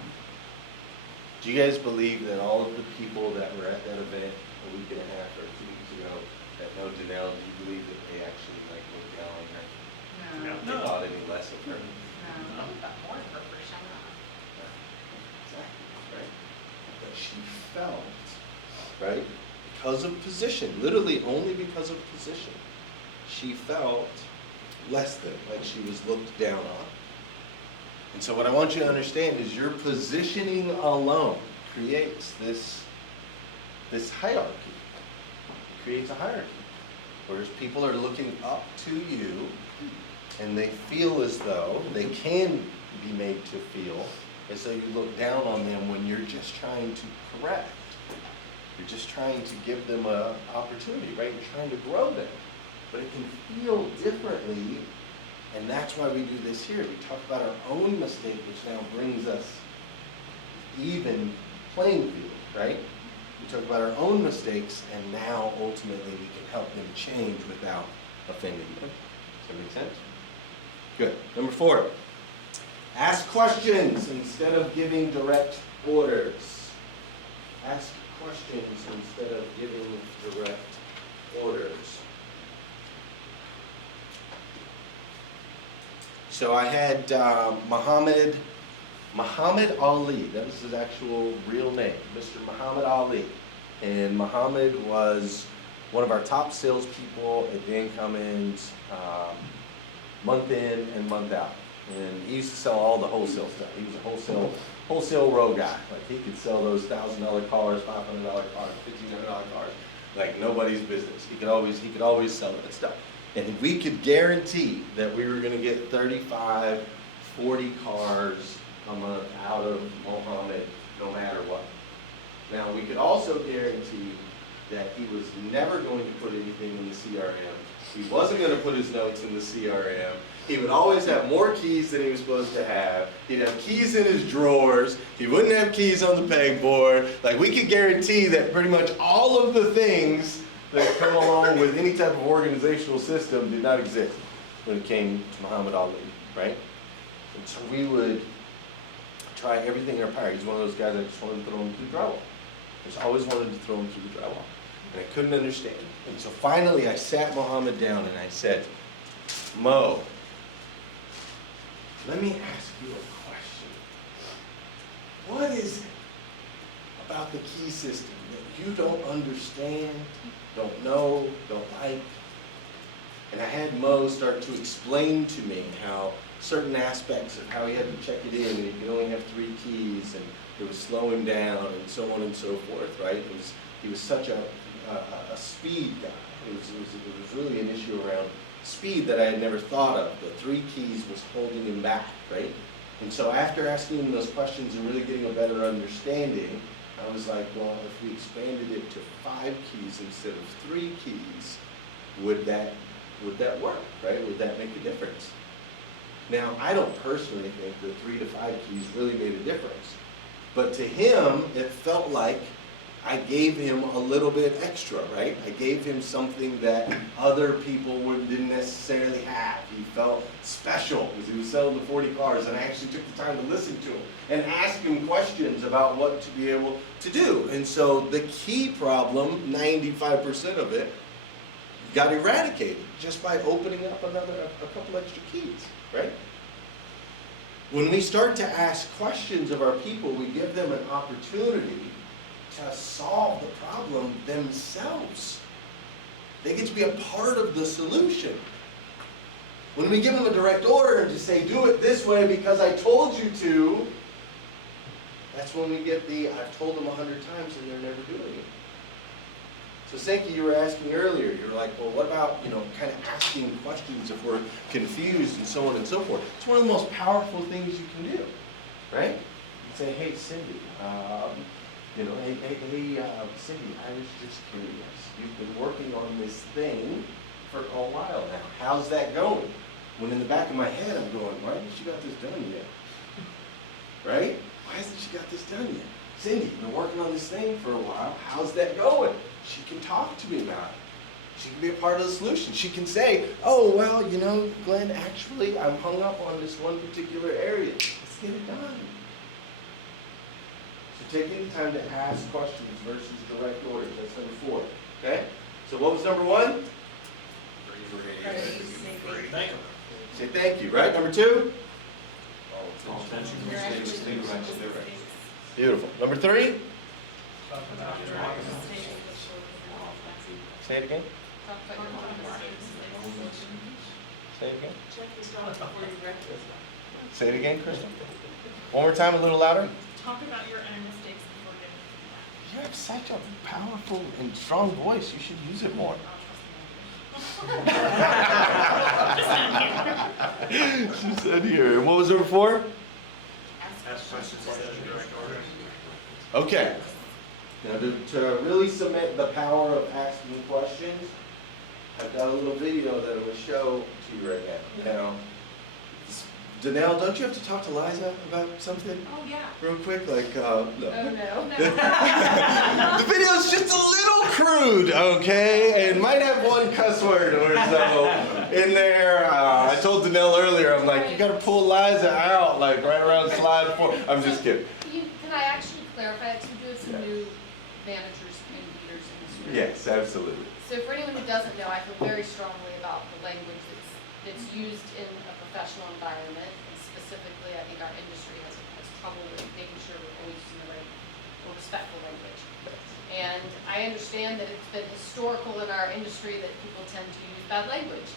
of the people that were at that event a week and a half or 2 weeks ago that know Danelle, do you believe that they actually like looked down on her? No. They thought any less of her? No. Got more for showing up. Exactly, right? But she felt, right, because of position, literally only because of position, she felt less than, like she was looked down on. And so what I want you to understand is your positioning alone creates this hierarchy. It creates a hierarchy. Whereas people are looking up to you and they feel as though they can be made to feel as though you look down on them when you're just trying to correct. You're just trying to give them an opportunity, right? You're trying to grow them. But it can feel differently, and that's why we do this here. We talk about our own mistake, which now brings us even playing field, right? We talk about our own mistakes, and now ultimately we can help them change without offending them. Does that make sense? Good. Number 4, ask questions instead of giving direct orders. Ask questions instead of giving direct orders. So I had Muhammad Ali, that was his actual real name, Mr. Muhammad Ali. And Muhammad was one of our top salespeople at Dan Cummins, month in and month out. And he used to sell all the wholesale stuff. He was a wholesale row guy. Like he could sell those $1,000 cars, $500 cars, $1,500 cars, like nobody's business. He could always sell that stuff. And we could guarantee that we were going to get 35, 40 cars a month out of Muhammad, no matter what. Now, we could also guarantee that he was never going to put anything in the CRM. He wasn't going to put his notes in the CRM. He would always have more keys than he was supposed to have. He'd have keys in his drawers. He wouldn't have keys on the pegboard. Like, we could guarantee that pretty much all of the things that come along with any type of organizational system did not exist when it came to Muhammad Ali, right? And so we would try everything in our power. He's one of those guys that just wanted to throw him through the drywall. Just always wanted to throw him through the drywall. And I couldn't understand. And so finally I sat Muhammad down and I said, Mo, let me ask you a question. What is it about the key system that you don't understand, don't know, don't like? And I had Mo start to explain to me how certain aspects of how he had to check it in, and he could only have 3 keys, and it would slow him down, and so on and so forth, right? He was such a speed guy. It was really an issue around speed that I had never thought of. The 3 keys was holding him back, right? And so after asking him those questions and really getting a better understanding, I was like, well, if we expanded it to 5 keys instead of 3 keys, would that work, right? Would that make a difference? Now, I don't personally think the 3 to 5 keys really made a difference. But to him, it felt like I gave him a little bit extra, right? I gave him something that other people didn't necessarily have. He felt special because he was selling the 40 cars, and I actually took the time to listen to him and ask him questions about what to be able to do. And so the key problem, 95% of it, got eradicated just by opening up a couple extra keys, right? When we start to ask questions of our people, we give them an opportunity to solve the problem themselves. They get to be a part of the solution. When we give them a direct order and just say, do it this way because I told you to, that's when we get the, I've told them 100 times and they're never doing it. So Sankey, you were asking earlier, you were like, well, what about, kind of asking questions if we're confused and so on and so forth. It's one of the most powerful things you can do, right? You say, hey, Cindy, Cindy, I was just curious. You've been working on this thing for a while now. How's that going? When in the back of my head, I'm going, why hasn't she got this done yet? Right? Why hasn't she got this done yet? Cindy, you've been working on this thing for a while. How's that going? She can talk to me about it. She can be a part of the solution. She can say, oh, well, Glenn, actually, I'm hung up on this one particular area. Let's get it done. So taking the time to ask questions versus direct orders. That's number 4. Okay? So what was number 1? Thank you. Say thank you, right? Number 2? All attention, mistakes, lead right to their right. Beautiful. Number 3? Say it again. Say it again. Say it again, Kristen. One more time, a little louder. Talk about your own mistakes before giving feedback. You have such a powerful and strong voice. You should use it more. She said here. And what was number 4? Ask questions instead of direct orders. Okay. Now to really cement the power of asking questions, I've got a little video that I'm going to show to you right now. Now, Danelle, don't you have to talk to Liza about something? Oh, yeah. Real quick, no. Oh, no. The video's just a little crude, okay? It might have one cuss word or so in there. I told Danelle earlier, I'm like, you gotta pull Liza out, like right around slide 4. I'm just kidding. Can I actually clarify that? We do have some new managers and leaders in this room. Yes, absolutely. So for anyone who doesn't know, I feel very strongly about the language that's used in a professional environment, and specifically, I think our industry has trouble with making sure we're always using the right or respectful language. And I understand that it's been historical in our industry that people tend to use bad language.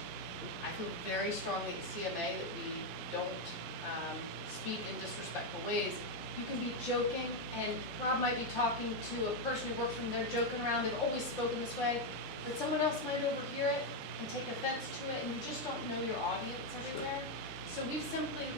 I feel very strongly at CMA that we don't speak in disrespectful ways. You can be joking, and Rob might be talking to a person who works from there, joking around. They've always spoken this way, but someone else might overhear it and take offense to it, and you just don't know your audience everywhere. So we've simply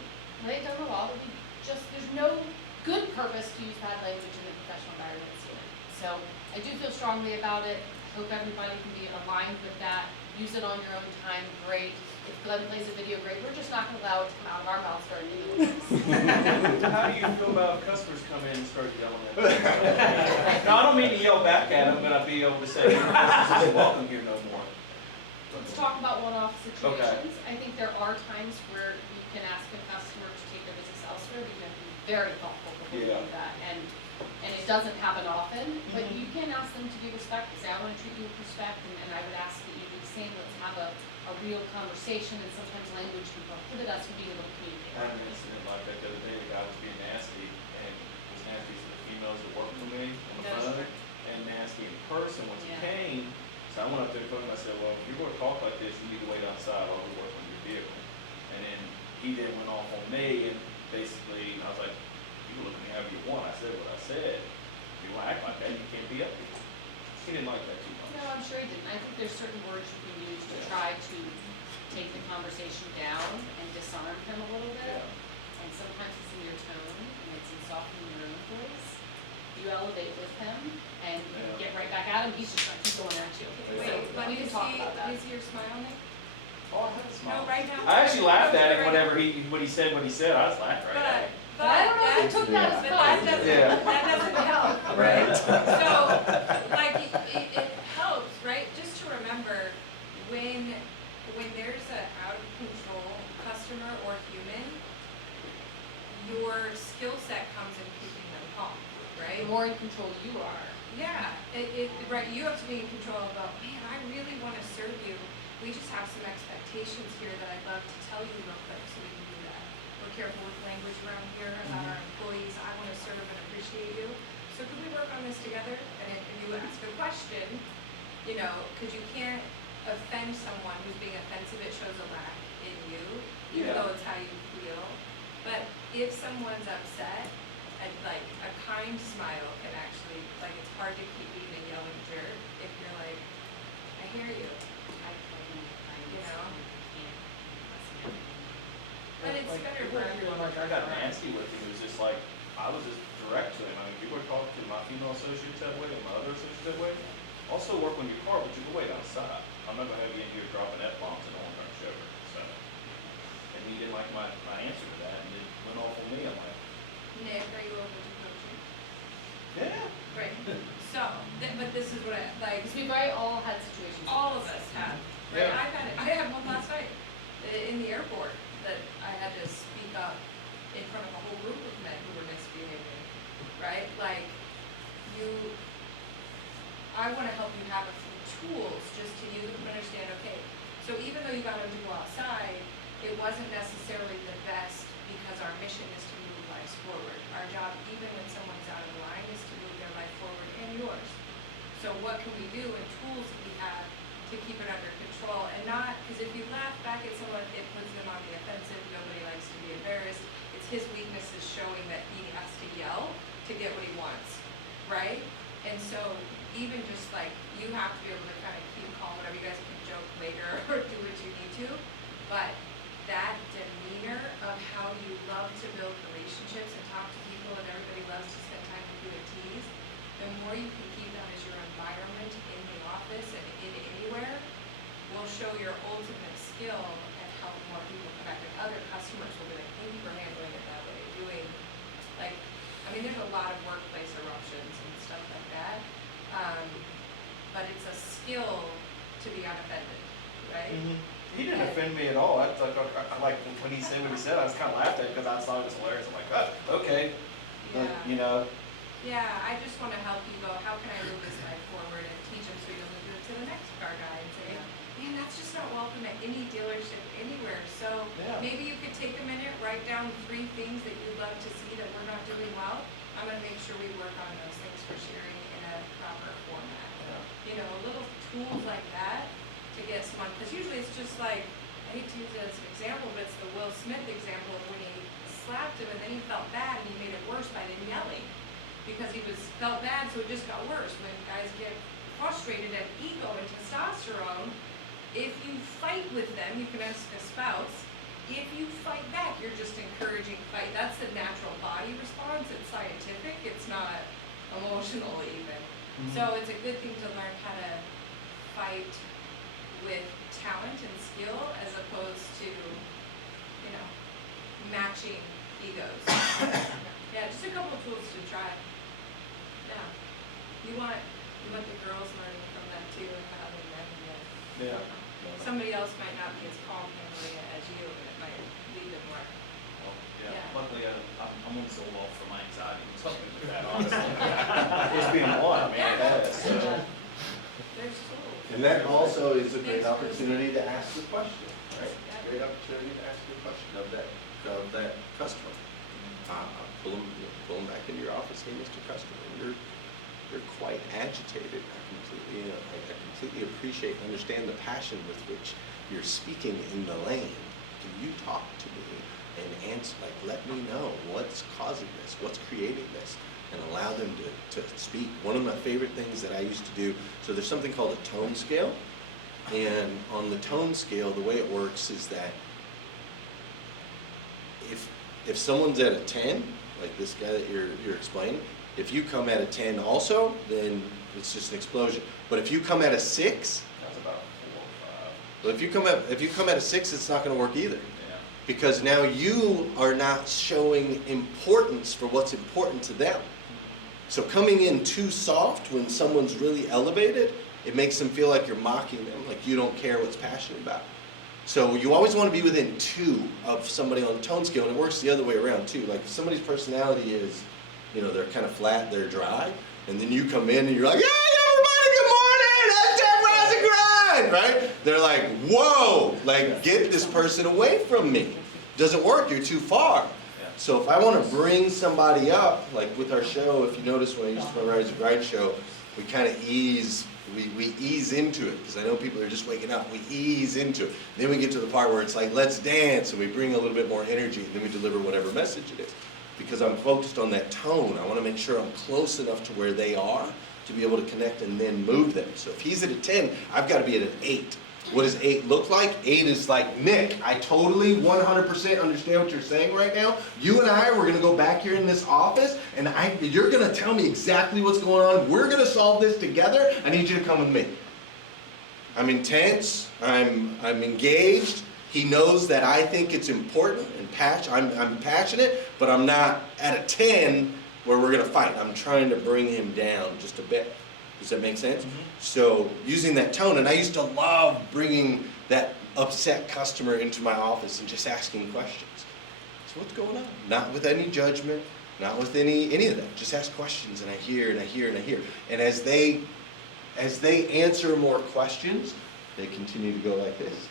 laid down the law that there's no good purpose to use bad language in a professional environment here. So I do feel strongly about it. I hope everybody can be aligned with that. Use it on your own time, great. If Glenn plays a video, great. We're just not going to allow it to come out of our mouths during the meeting. How do you feel about if customers come in and start yelling at them? No, I don't mean to yell back at them, but I'd be able to say, your business isn't welcome here no more. Let's talk about one-off situations. I think there are times where you can ask a customer to take their business elsewhere, but you have to be very thoughtful before you do that. And it doesn't happen often, but you can ask them to be respectful. Say, I want to treat you with respect, and I would ask that you do the same. Let's have a real conversation, and sometimes language can prohibit us from being able to communicate. I had an incident like that the other day. The guy was being nasty, and was nasty to the females that worked for me on the That's phone, right. and nasty in person once he came. So I went up there and told him, I said, well, if you're going to talk like this, you need to wait outside while we work on your vehicle. And then he then went off on me, and basically, I was like, you can look at me however you want. I said what I said. If you want to act like that, you can't be up here. He didn't like that too much. No, I'm sure he didn't. I think there's certain words you can use to try to take the conversation down and disarm him a little bit. And sometimes it's in your tone and it's in softening your own voice. You elevate with him and you Yeah. get right back at him, he's just gonna keep going at you. Yeah. So, Wait, but we can is talk about that. is your smile, Nick? Oh, I had a smile. No, right now. I actually laughed at him Right now. whenever when he said what he said. I was laughing right at him. But I don't know if he that, took that as but fun. that doesn't help, right? So, like, it helps, right? Just to remember, when there's a out of control customer or human, your skill set comes in keeping them calm, right? The more in control you are. Yeah, right, you have to be in control about, man, I really wanna serve you. We just have some expectations here that I'd love to tell you real quick, so we can do that. We're careful with language around here about our employees, I wanna serve and appreciate you. So could we work on this together? And if you ask a question, you know, cause you can't offend someone who's being offensive, it shows a lack in you, even Yeah. though it's how you feel. But if someone's upset, like a kind smile can actually, like, it's hard to keep being a yelling jerk if you're like, I hear you, you know? But it's Like, better people for feeling everyone. like I got nasty with him. It was just like, I was just direct to him. I mean, people are talking to my female associates that way and my other associates that way. Also work on your car, but you can wait outside. I'm not gonna have you in here dropping F-bombs and on our show. So, and he didn't like my answer to that and it went off on me. I'm like, Nick, are you open to coaching? yeah. Right, so, but this is what I, like, Because we've all had situations. like all of this. us have, right? Yeah. I had one last night in the airport that I had to speak up in front of a whole group of men who were misbehaving, right? Like, I wanna help you have a few tools just to use and understand, okay, so even though you got them to go outside, it wasn't necessarily the best because our mission is to move lives forward. Our job, even when someone's out of line, is to move their life forward and yours. So what can we do and tools that we have to keep it under control and not, because if you laugh back at someone, it puts them on the offensive, nobody likes to be embarrassed. It's his weaknesses showing that he has to yell to get what he wants, right? And so even just like, you have to be able to kind of keep calm, whatever, you guys can joke later or do what you need to, but that demeanor of how you love to build relationships and talk to people and everybody loves to spend time with you and tease, the more you can keep that as your environment in the office and in anywhere, will show your ultimate skill and help more people connect. And other customers will be like, thank you for handling it that way, doing, like, I mean, there's a lot of workplace eruptions and stuff like that, but it's a skill to be unoffended, right? He didn't offend me at all. I like when he said what he said, I just kind of laughed at it because I thought it was hilarious. I'm like, oh, okay. Yeah. You know, Yeah, I just wanna help you go, how can I move this guy forward and teach him so he doesn't do it to the next car guy and say, man, that's just not welcome at any dealership anywhere. So Yeah. maybe you could take a minute, write down 3 things that you'd love to see that we're not doing well. I'm gonna make sure we work on those things for sharing in a proper format. You know, little tools like that to get someone, because usually it's just like, I hate to use it as an example, but it's the Will Smith example of when he slapped him and then he felt bad and he made it worse by then yelling. Because he felt bad, so it just got worse. When guys get frustrated and ego and testosterone, if you fight with them, you can ask a spouse, if you fight back, you're just encouraging fight. That's the natural body response. It's scientific. It's not emotional even. So it's a good thing to learn how to fight with talent and skill as opposed to, you know, matching egos. Yeah, just a couple of tools to try. Yeah. You want the girls learning from them too and how they manage it. yeah. Somebody else might not be as calm handling it as you, and it might lead them more. Well, Yeah. yeah. Luckily, I'm on so well for my anxiety and stuff like that. Honestly, just being one, I mean, it has. So. There's tools. And that also is a great opportunity to ask the question, right? Great opportunity to ask the question of that customer. Pull them back into your office. Hey, Mr. Customer, you're quite agitated. I completely appreciate and understand the passion with which you're speaking in the lane. Can you talk to me and answer, like, let me know what's causing this, what's creating this, and allow them to speak. One of my favorite things that I used to do, so there's something called a tone scale. And on the tone scale, the way it works is that if someone's at a 10, like this guy that you're explaining, if you come at a 10 also, then it's just an explosion. But if you come at a 6, That's about 4 or 5. but if you come at a 6, it's not going to work either. Yeah. Because now you are not showing importance for what's important to them. So coming in too soft when someone's really elevated, it makes them feel like you're mocking them, like you don't care what's passionate about. So you always want to be within 2 of somebody on the tone scale, and it works the other way around too. Like if somebody's personality is, you know, they're kind of flat, they're dry, and then you come in and you're like, hey everybody, good morning, hashtag rise and grind, right? They're like, whoa, like get this person away from me. Doesn't work, you're too far. So if I want to bring somebody up, like with our show, if you notice when I used to my Rise and Grind show, we kind of ease into it, because I know people are just waking up, we ease into it. Then we get to the part where it's like, let's dance, and we bring a little bit more energy, and then we deliver whatever message it is. Because I'm focused on that tone, I want to make sure I'm close enough to where they are to be able to connect and then move them. So if he's at a 10, I've got to be at an 8. What does 8 look like? 8 is like, Nick, I totally 100% understand what you're saying right now. You and I, we're gonna go back here in this office, and you're gonna tell me exactly what's going on. We're gonna solve this together. I need you to come with me. I'm intense, I'm engaged. He knows that I think it's important and I'm passionate, but I'm not at a 10 where we're gonna fight. I'm trying to bring him down just a bit. Does that make sense? Mm-hmm. So using that tone, and I used to love bringing that upset customer into my office and just asking questions. So what's going on? Not with any judgment, not with any of that. Just ask questions, and I hear and I hear and I hear. And as they answer more questions, they continue to go like this,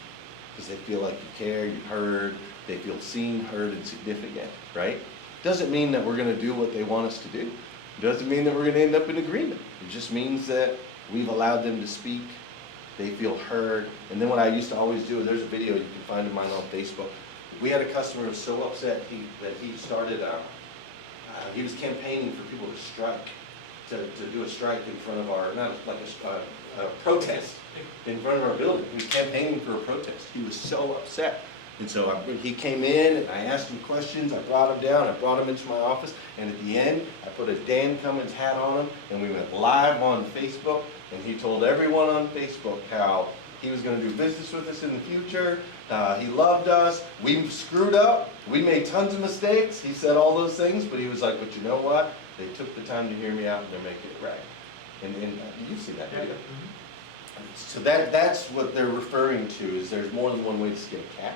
because they feel like you care, you heard, they feel seen, heard, and significant, right? Doesn't mean that we're going to do what they want us to do. Doesn't mean that we're going to end up in agreement. It just means that we've allowed them to speak, they feel heard. And then what I used to always do, there's a video you can find of mine on Facebook. We had a customer who was so upset that he started, he was campaigning for people to strike, to do a strike in front of our, not like a protest in front of our building. He was campaigning for a protest. He was so upset. And so he came in, and I asked him questions, I brought him down, I brought him into my office, and at the end, I put a Dan Cummins hat on him, and we went live on Facebook, and he told everyone on Facebook how he was gonna do business with us in the future, he loved us, we screwed up, we made tons of mistakes, he said all those things, but he was like, but you know what? They took the time to hear me out, and they're making it right. And you've seen that video. So that's what they're referring to, is there's more than one way to skin a cat.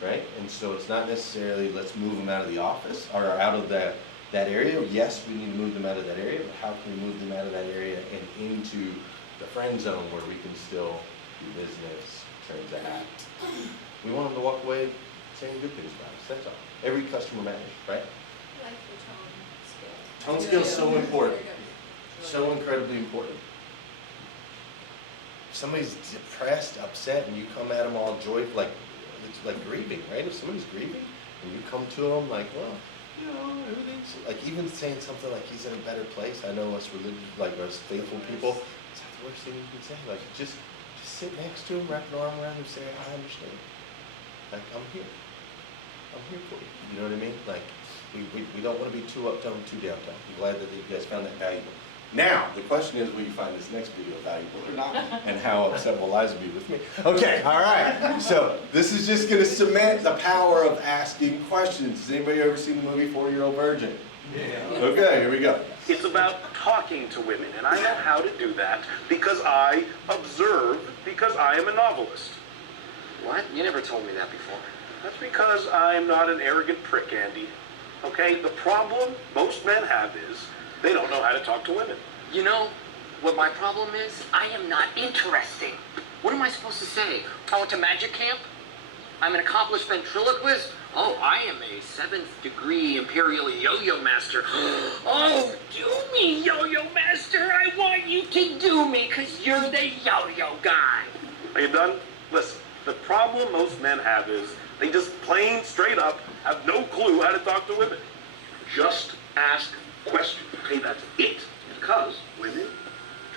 Right? And so it's not necessarily let's move them out of the office or out of that area. Yes, we need to move them out of that area, but how can we move them out of that area and into the friend zone where we can still do business, transact? We want them to walk away saying good things about us. That's all. Every customer matters, right? I like the tone scale. Tone scale is so important. So incredibly important. If somebody's depressed, upset, and you come at them all joyful, it's like grieving, right? If somebody's grieving and you come to them like, well, you know, everything's like, even saying something like he's in a better place. I know us religious, like us faithful people, it's not the worst thing you can say. Like just sit next to him, wrap an arm around him, and say, I understand. Like I'm here for you. You know what I mean? Like we don't want to be too uptown, too downtown. I'm glad that you guys found that valuable. Now, the question is, will you find this next video valuable or not? And how upset will Liza be with me? Okay, all right. So this is just going to cement the power of asking questions. Has anybody ever seen the movie 40-Year-Old Virgin? Yeah. Okay, here we go. It's about talking to women, and I know how to do that because I observe, because I am a novelist. What? You never told me that before. That's because I'm not an arrogant prick, Andy. Okay, the problem most men have is they don't know how to talk to women. You know what my problem is? I am not interesting. What am I supposed to say? I went to magic camp? I'm an accomplished ventriloquist? Oh, I am a 7th degree imperial yo-yo master. Oh, do me, yo-yo master. I want you to do me, because you're the yo-yo guy. Are you done? Listen, the problem most men have is they just plain straight up have no clue how to talk to women. Just ask questions. Okay, that's it. Because women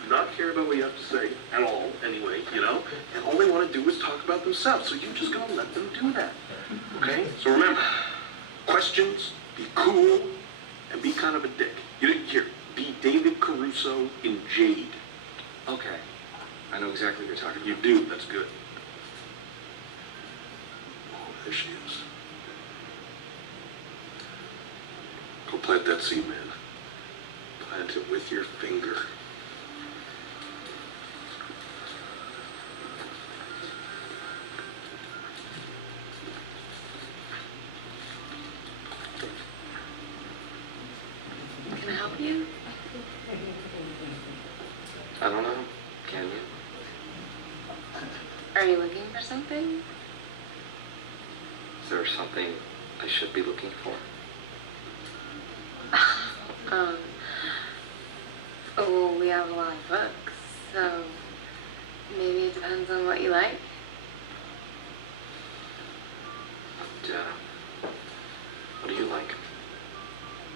do not care about what you have to say at all, anyway, you know? And all they want to do is talk about themselves, so you're just gonna let them do that, okay? So remember, questions, be cool, and be kind of a dick. You didn't hear, be David Caruso in Jade. Okay. I know exactly what you're talking You about. do, that's good. Oh, there she is. Go plant that seed, man. Plant it with your finger. Can I help you? I don't know. Can you? Are you looking for something? Is there something I should be looking for? Oh, we have a lot of books, so maybe it depends on what you like. What do you like?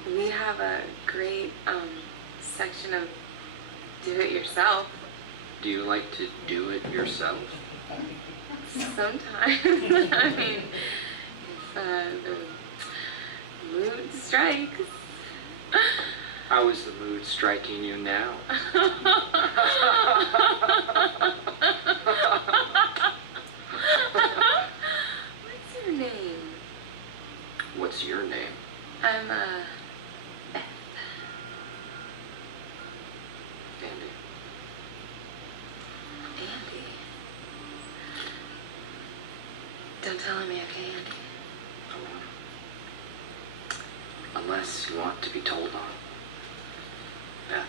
We have a great section of do-it-yourself. Do you like to do it yourself? Sometimes. I mean, if the mood strikes. How is the mood striking you now? What's your name? What's your name? I'm, Beth. Andy. Andy? Don't tell me, okay, Andy? Unless you want to be told on. Beth.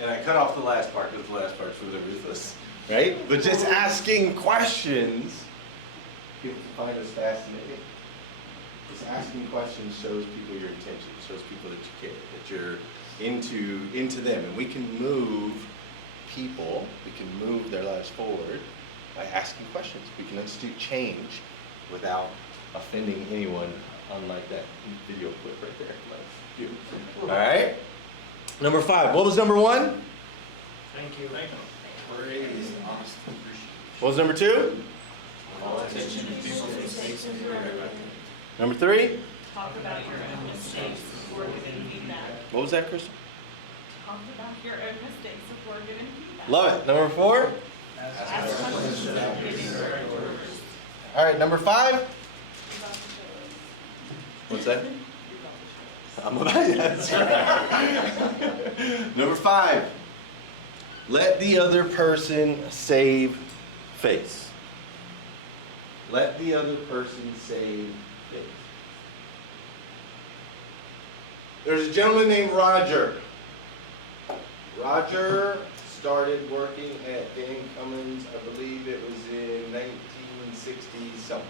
And I cut off the last part because the last part's really ruthless, right? But just asking questions, people find us fascinating. Just asking questions shows people your intention, shows people that you care, that you're into them. And we can move people, we can move their lives forward by asking questions. We can institute change without offending anyone, unlike that video clip right there. All right? Number 5. What was number 1? Thank you. Praise, honesty, What was number 2? Number 3? Talk about your own mistakes before giving feedback. What was that, Crystal? Talk about your own mistakes before giving feedback. Love it. Number 4? Ask questions about giving orders. All right, number 5? What's that? I'm about that's right. Number 5. Let the other person save face. Let the other person save face. There's a gentleman named Roger. Roger started working at Dan Cummins, I believe it was in 1960 something.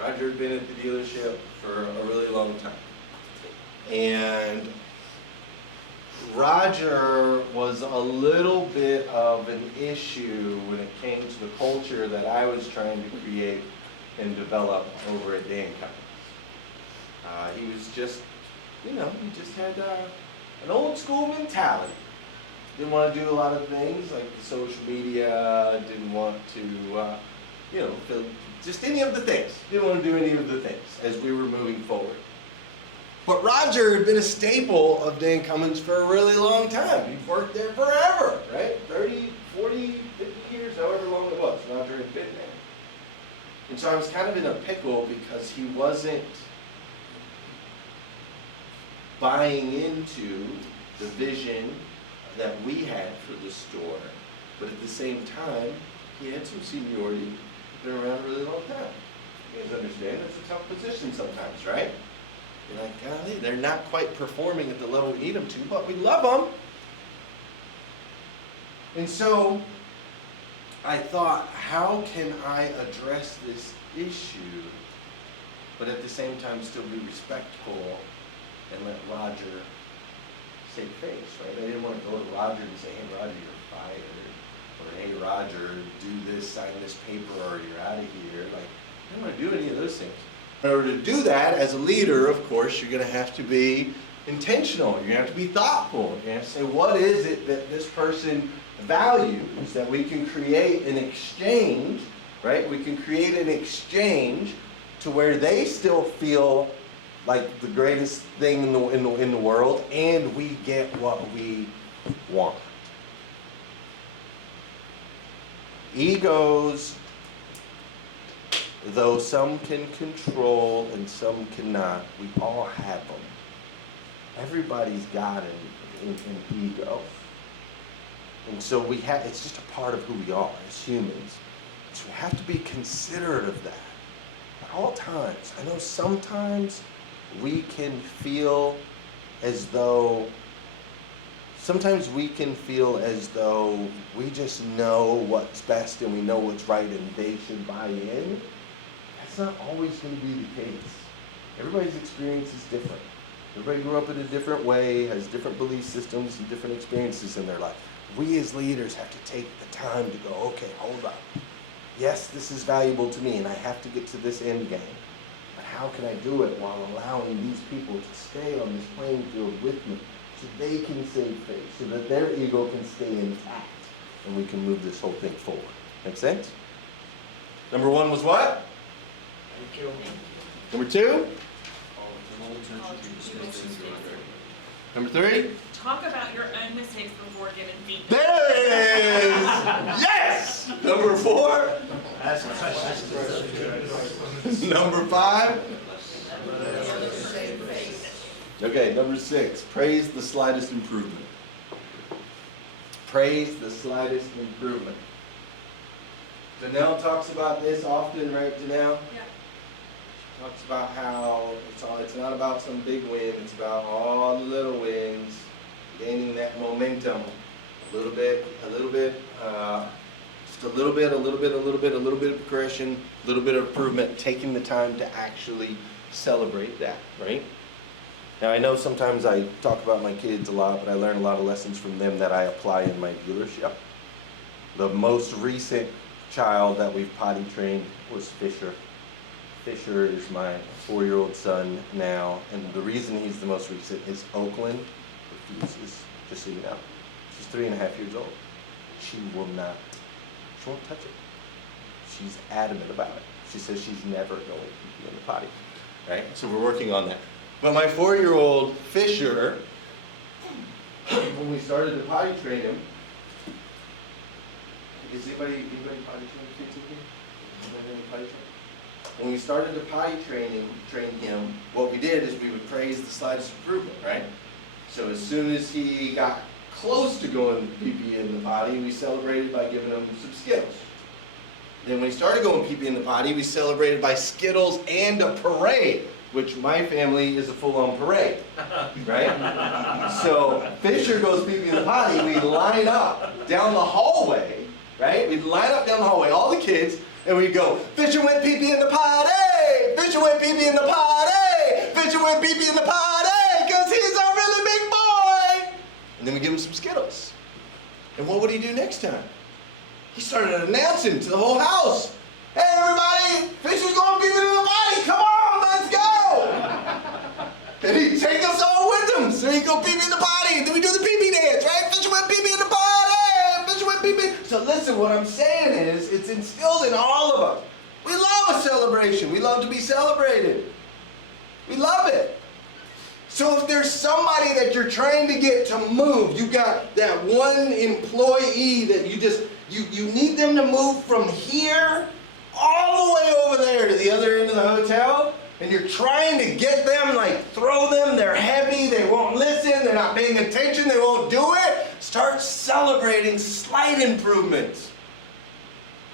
Roger had been at the dealership for a really long time. And Roger was a little bit of an issue when it came to the culture that I was trying to create and develop over at Dan Cummins. He was just, he just had an old school mentality. Didn't want to do a lot of things like the social media, didn't want to, just any of the things. Didn't want to do any of the things as we were moving forward. But Roger had been a staple of Dan Cummins for a really long time. He'd worked there forever, right? 30, 40, 50 years, however long it was, Roger had been there. And so I was kind of in a pickle because he wasn't buying into the vision that we had for the store. But at the same time, he had some seniority, been around a really long time. You guys understand, it's a tough position sometimes, right? You're like, golly, they're not quite performing at the level we need them to, but we love them. And so I thought, how can I address this issue, but at the same time still be respectful and let Roger save face, right? I didn't want to go to Roger and say, hey, Roger, you're fired. Or, hey, Roger, do this, sign this paper, or you're out of here. Like, I didn't want to do any of those things. In order to do that, as a leader, of course, you're going to have to be intentional. You're gonna have to be thoughtful. You're gonna have to say, what is it that this person values that we can create an exchange, right? We can create an exchange to where they still feel like the greatest thing in the world, and we get what we want. Egos, though some can control and some cannot, we all have them. Everybody's got an ego. And so it's just a part of who we are as humans. So we have to be considerate of that at all times. I know sometimes we can feel as though we just know what's best and we know what's right and they should buy in. That's not always going to be the case. Everybody's experience is different. Everybody grew up in a different way, has different belief systems and different experiences in their life. We as leaders have to take the time to go, okay, hold up. Yes, this is valuable to me and I have to get to this end game. But how can I do it while allowing these people to stay on this playing field with me so they can save face, so that their ego can stay intact and we can move this whole thing forward. Make sense? Number one was what? Thank you. Number two? Number three? Talk about your own mistakes before giving feedback. There it is! Yes! Number four? Ask questions. Number five? Okay, number six. Praise the slightest improvement. Praise the slightest improvement. Danelle talks about this often, right, Danelle? Yeah. Talks about how it's not about some big win, it's about all the little wins, gaining that momentum, a little bit, just a little bit of progression, a little bit of improvement, taking the time to actually celebrate that, right? Now I know sometimes I talk about my kids a lot, but I learn a lot of lessons from them that I apply in my dealership. The most recent child that we've potty trained was Fisher. Fisher is my 4-year-old son now, and the reason he's the most recent is Oakland refuses, just so you know. She's 3.5 years old. She won't touch it. She's adamant about it. She says she's never going to be in the potty, right? So we're working on that. But my 4-year-old Fisher, when we started to potty train him, is anybody potty train kids in here? Anybody potty train? When we started to potty train him, what we did is we would praise the slightest improvement, right? So as soon as he got close to going pee-pee in the potty, we celebrated by giving him some Skittles. Then when he started going pee-pee in the potty, we celebrated by Skittles and a parade, which my family is a full-on parade, right? So Fisher goes pee-pee in the potty, we line up down the hallway, right? We'd line up down the hallway, all the kids, and we'd go, Fisher went pee-pee in the potty! Fisher went pee-pee in the potty! Fisher went pee-pee in the potty! Because he's a really big boy! And then we give him some Skittles. And what would he do next time? He started announcing to the whole house, hey everybody, Fisher's going pee-pee in the potty! Come on, let's go! And he'd take us all with him. So he'd go pee-pee in the potty, and then we do the pee-pee dance, right? Fisher went pee-pee in the potty! Fisher went pee-pee. So listen, what I'm saying is, it's instilled in all of us. We love a celebration. We love to be celebrated. We love it. So if there's somebody that you're trying to get to move, you got that one employee that you need them to move from here all the way over there to the other end of the hotel, and you're trying to get them, like throw them, they're heavy, they won't listen, they're not paying attention, they won't do it, start celebrating slight improvements.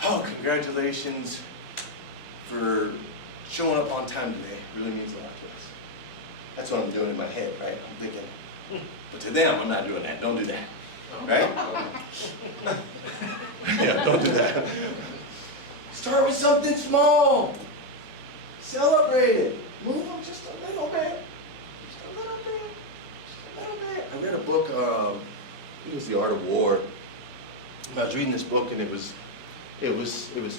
Oh, congratulations for showing up on time today. It really means a lot to us. That's what I'm doing in my head, right? I'm thinking, but to them, I'm not doing that. Don't do that, right? Yeah, don't do that. Start with something small. Celebrate it. Move them just a little bit. Just a little bit. Just a little bit. I read a book, I think it was The Art of War. I was reading this book, and it was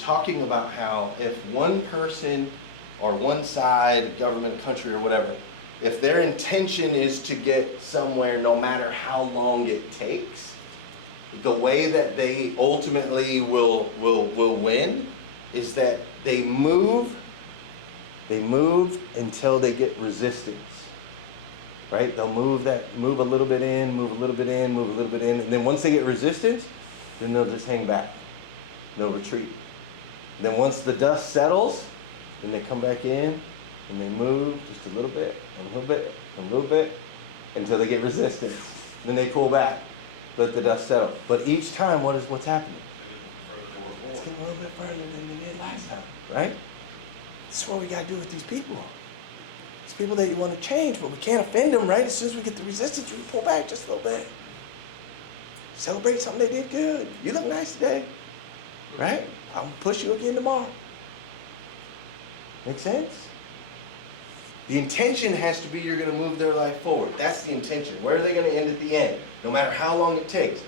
talking about how if one person or one side, government, country, or whatever, if their intention is to get somewhere no matter how long it takes, the way that they ultimately will win is that they move until they get resistance. Right? They'll move a little bit in, move a little bit in, move a little bit in, and then once they get resistance, then they'll just hang back. They'll retreat. And then once the dust settles, then they come back in and they move just a little bit, and a little bit, and a little bit, until they get resistance. Then they pull back, let the dust settle. But each time, what's happening? It's getting a little bit further than they did last time, right? This is what we got to do with these people. It's people that you want to change, but we can't offend them, right? As soon as we get the resistance, we pull back just a little bit. Celebrate something they did good. You look nice today, right? I'm going to push you again tomorrow. Make sense? The intention has to be you're going to move their life forward. That's the intention. Where are they going to end at the end? No matter how long it takes.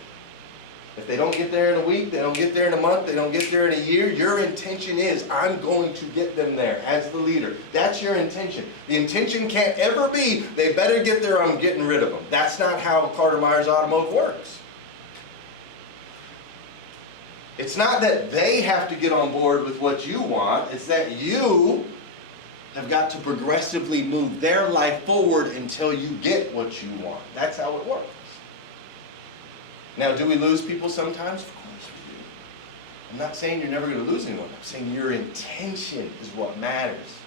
If they don't get there in a week, they don't get there in a month, they don't get there in a year, your intention is, I'm going to get them there as the leader. That's your intention. The intention can't ever be, they better get there, I'm getting rid of them. That's not how Carter Myers Automotive works. It's not that they have to get on board with what you want, it's that you have got to progressively move their life forward until you get what you want. That's how it works. Now, do we lose people sometimes? Of course we do. I'm not saying you're never going to lose anyone. I'm saying your intention is what matters.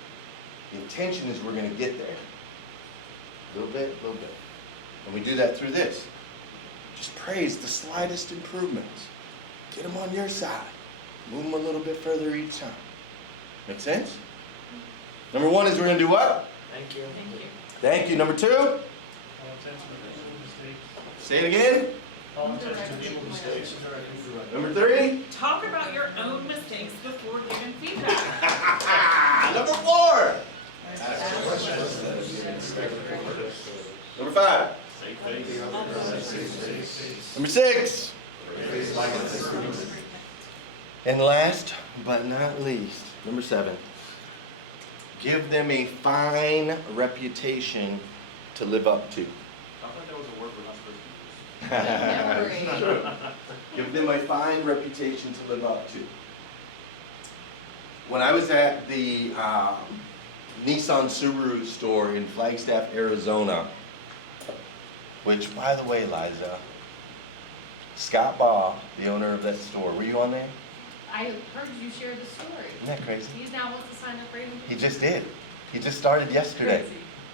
The intention is we're going to get there. A little bit, a little bit. And we do that through this. Just praise the slightest improvements. Get them on your side. Move them a little bit further each time. Make sense? Number one is we're going to do what? Thank you. Thank you. Thank you. Number two? Say it again. Number three? Talk about your own mistakes before giving feedback. Number four? Number five? Number six? And last but not least, number seven. Give them a fine reputation to live up to. I thought that was a word we're not supposed to use. Give them a fine reputation to live up to. When I was at the Nissan Subaru store in Flagstaff, Arizona, which, by the way, Liza, Scott Baugh, the owner of that store, were you on there? I heard you share the story. Isn't that crazy? He's now wants to sign up for anything. He just did. He just started yesterday.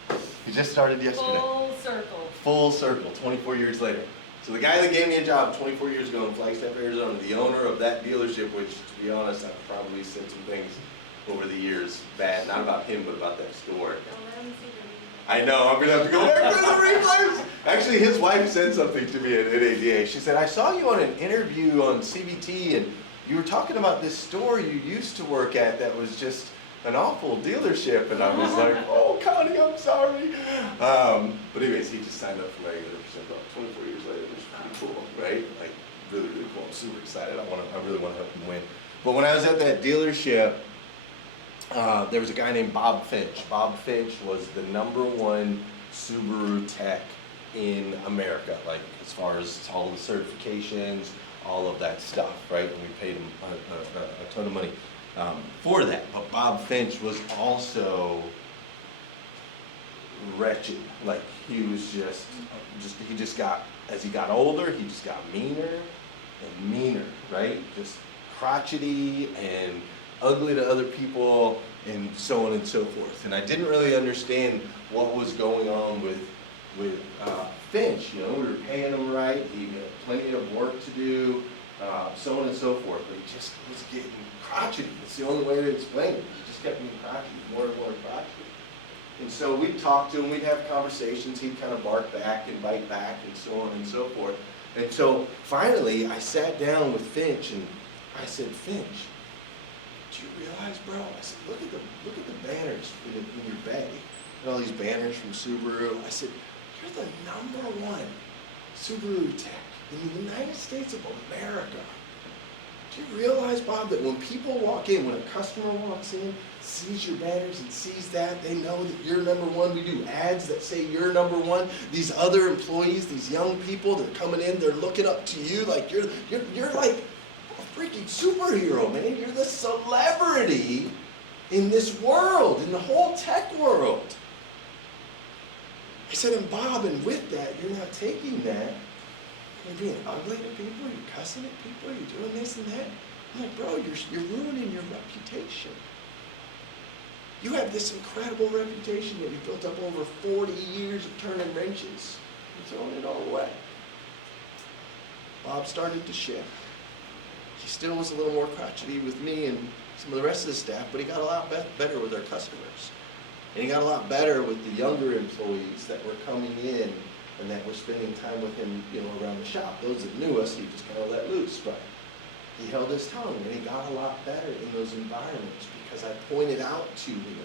Crazy. He just started yesterday. Full circle. Full circle, 24 years later. So the guy that gave me a job 24 years ago in Flagstaff, Arizona, the owner of that dealership, which, to be honest, I've probably said some things over the years bad, not about him, but about that store. Don't let him see the I know, I'm gonna have to go back for the replays. Actually, his wife said something to me at NADA. She said, I saw you on an interview on CBT and you were talking about this store you used to work at that was just an awful dealership. And I was like, oh, Connie, I'm sorry. But anyways, he just signed up for my 100% 24 years later, which is pretty cool, right? Like, really, really cool. I'm super excited. I really want to help him win. But when I was at that dealership, there was a guy named Bob Finch. Bob Finch was the #1 Subaru tech in America, like as far as all the certifications, all of that stuff, right? And we paid him a ton of money for that. But Bob Finch was also wretched. Like he was he just got, as he got older, he just got meaner and meaner, right? Just crotchety and ugly to other people, and so on and so forth. And I didn't really understand what was going on with Finch. You know, we were paying him right. He had plenty of work to do, so on and so forth. But he just was getting crotchety. It's the only way to explain it. He just kept getting crotchety, more and more crotchety. And so we'd talk to him. We'd have conversations. He'd kind of bark back and bite back, and so on and so forth. And so finally, I sat down with Finch, and I said, Finch, do you realize, bro? I said, look at the banners in your bag. All these banners from Subaru. I said, you're the #1 Subaru tech in the United States of America. Do Do you realize, Bob, that when people walk in, when a customer walks in, sees your banners and sees that, they know that you're number one. We do ads that say you're number one. These other employees, these young people, they're coming in, they're looking up to you like you're like a freaking superhero, man. You're the celebrity in this world, in the whole tech world. I said, and Bob, and with that, you're not taking that. You're being ugly to people, you're cussing at people, you're doing this and that. I'm like, bro, you're ruining your reputation. You have this incredible reputation that you built up over 40 years of turning wrenches. You're throwing it all away. Bob started to shift. He still was a little more crotchety with me and some of the rest of the staff, but he got a lot better with our customers. And he got a lot better with the younger employees that were coming in and that were spending time with him, around the shop. Those that knew us, he just kind of let loose, but he held his tongue, and he got a lot better in those environments because I pointed out to him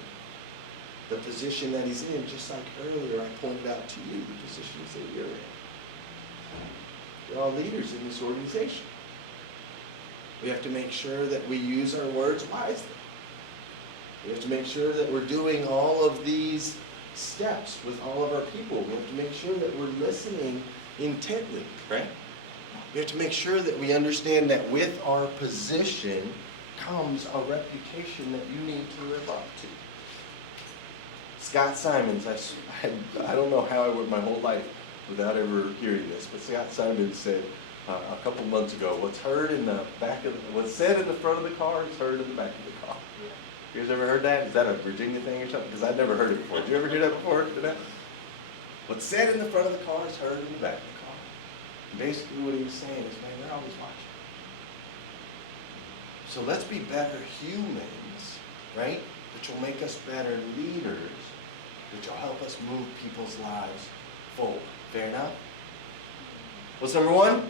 the position that he's in, just like earlier I pointed out to you the positions that you're in. You're all leaders in this organization. We have to make sure that we use our words wisely. We have to make sure that we're doing all of these steps with all of our people. We have to make sure that we're listening intently, right? We have to make sure that we understand that with our position comes a reputation that you need to live up to. Scott Simons, I don't know how I went my whole life without ever hearing this, but Scott Simons said a couple months ago, what's said in the front of the car is heard in the back of the car. You guys ever heard that? Is that a Virginia thing or something? Because I'd never heard it before. Did you ever hear that before? What's said in the front of the car is heard in the back of the car. And basically what he was saying is, man, they're always watching. So let's be better humans, right? Which will make us better leaders, which will help us move people's lives forward. Fair enough? What's number one?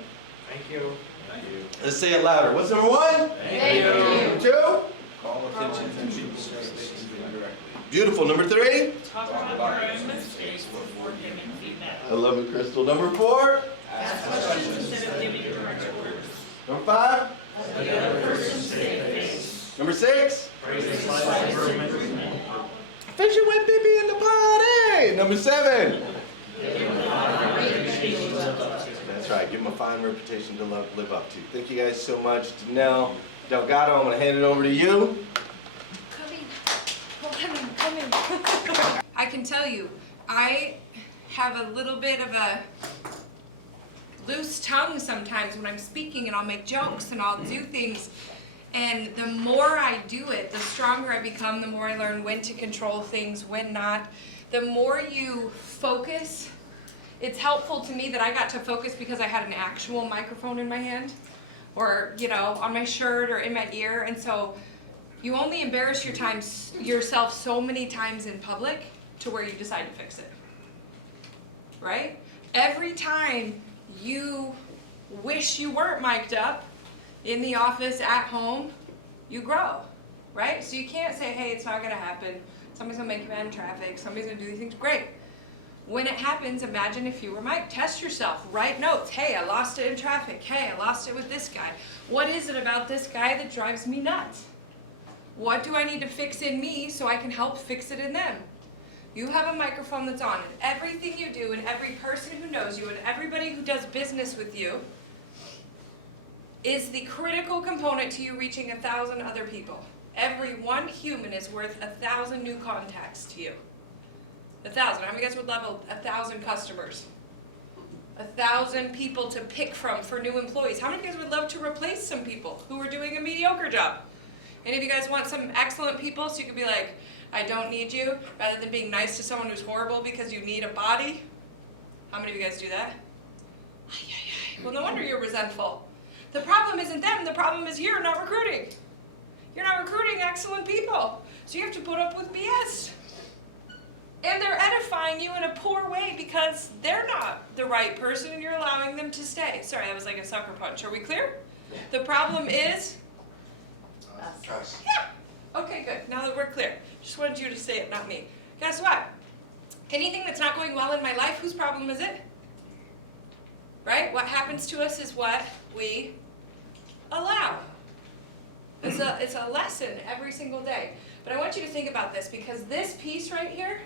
Thank you. Thank you. Let's say it louder. What's number one? Thank you. Number two? Call attention to people's mistakes indirectly. Beautiful. Number three? Talk about your own mistakes before giving feedback. I love it, Crystal. Number four? Ask questions instead of giving direct orders. Number five? Let the other person save face. Number six? Praise the slight improvement. Fisher went pee in the party. Number seven? That's right. Give them a fine reputation to live up to. Thank you guys so much. Danelle, Delgado, I'm going to hand it over to you. Come in. I can tell you, I have a little bit of a loose tongue sometimes when I'm speaking, and I'll make jokes and I'll do things. And the more I do it, the stronger I become, the more I learn when to control things, when not. The more you focus, it's helpful to me that I got to focus because I had an actual microphone in my hand, or, on my shirt or in my ear. And so you only embarrass yourself so many times in public to where you decide to fix it, right? Every time you wish you weren't mic'd up, in the office, at home, you grow, right? So you can't say, hey, it's not gonna happen. Somebody's gonna make you mad in traffic. Somebody's gonna do these things. Great. When it happens, imagine if you were mic'd. Test yourself. Write notes. Hey, I lost it in traffic. Hey, I lost it with this guy. What is it about this guy that drives me nuts? What do I need to fix in me so I can help fix it in them? You have a microphone that's on, and everything you do, and every person who knows you, and everybody who does business with you, is the critical component to you reaching 1,000 other people. Every one human is worth 1,000 new contacts to you. 1,000. How many of you guys would love 1,000 customers? 1,000 people to pick from for new employees. How many of you guys would love to replace some people who are doing a mediocre job? Any of you guys want some excellent people so you could be like, I don't need you, rather than being nice to someone who's horrible because you need a body? How many of you guys do that? Well, no wonder you're resentful. The problem isn't them, the problem is you're not recruiting. You're not recruiting excellent people. So you have to put up with BS. And they're edifying you in a poor way because they're not the right person and you're allowing them to stay. Sorry, that was like a sucker punch. Are we clear? The problem is? Us. Yeah. Okay, good. Now that we're clear. Just wanted you to say it, not me. Guess what? Anything that's not going well in my life, whose problem is it? Right? What happens to us is what we allow. It's a lesson every single day. But I want you to think about this, because this piece right here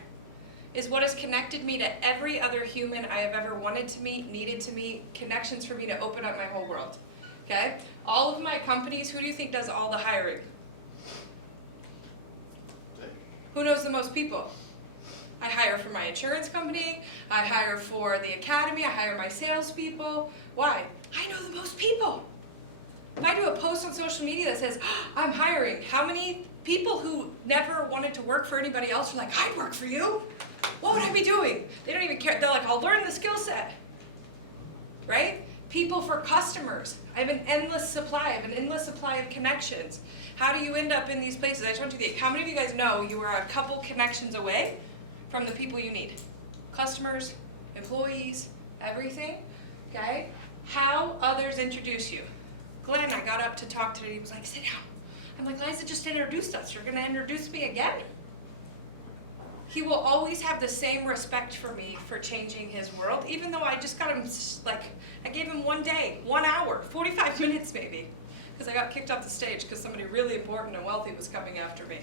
is what has connected me to every other human I have ever wanted to meet, needed to meet, connections for me to open up my whole world. Okay? All of my companies, who do you think does all the hiring? Who knows the most people? I hire for my insurance company, I hire for the academy, I hire my salespeople. Why? I know the most people. If I do a post on social media that says, I'm hiring, how many people who never wanted to work for anybody else are like, I'd work for you? What would I be doing? They don't even care. They're like, I'll learn the skill set. Right? People for customers. I have an endless supply. I have an endless supply of connections. How do you end up in these places? I just want you to think, how many of you guys know you are a couple connections away from the people you need? Customers, employees, everything. Okay? How others introduce you. Glenn, I got up to talk today. He was like, sit down. I'm like, Liza just introduced us. You're going to introduce me again? He will always have the same respect for me for changing his world, even though I just got him, like, I gave him 1 day, 1 hour, 45 minutes maybe, because I got kicked off the stage because somebody really important and wealthy was coming after me.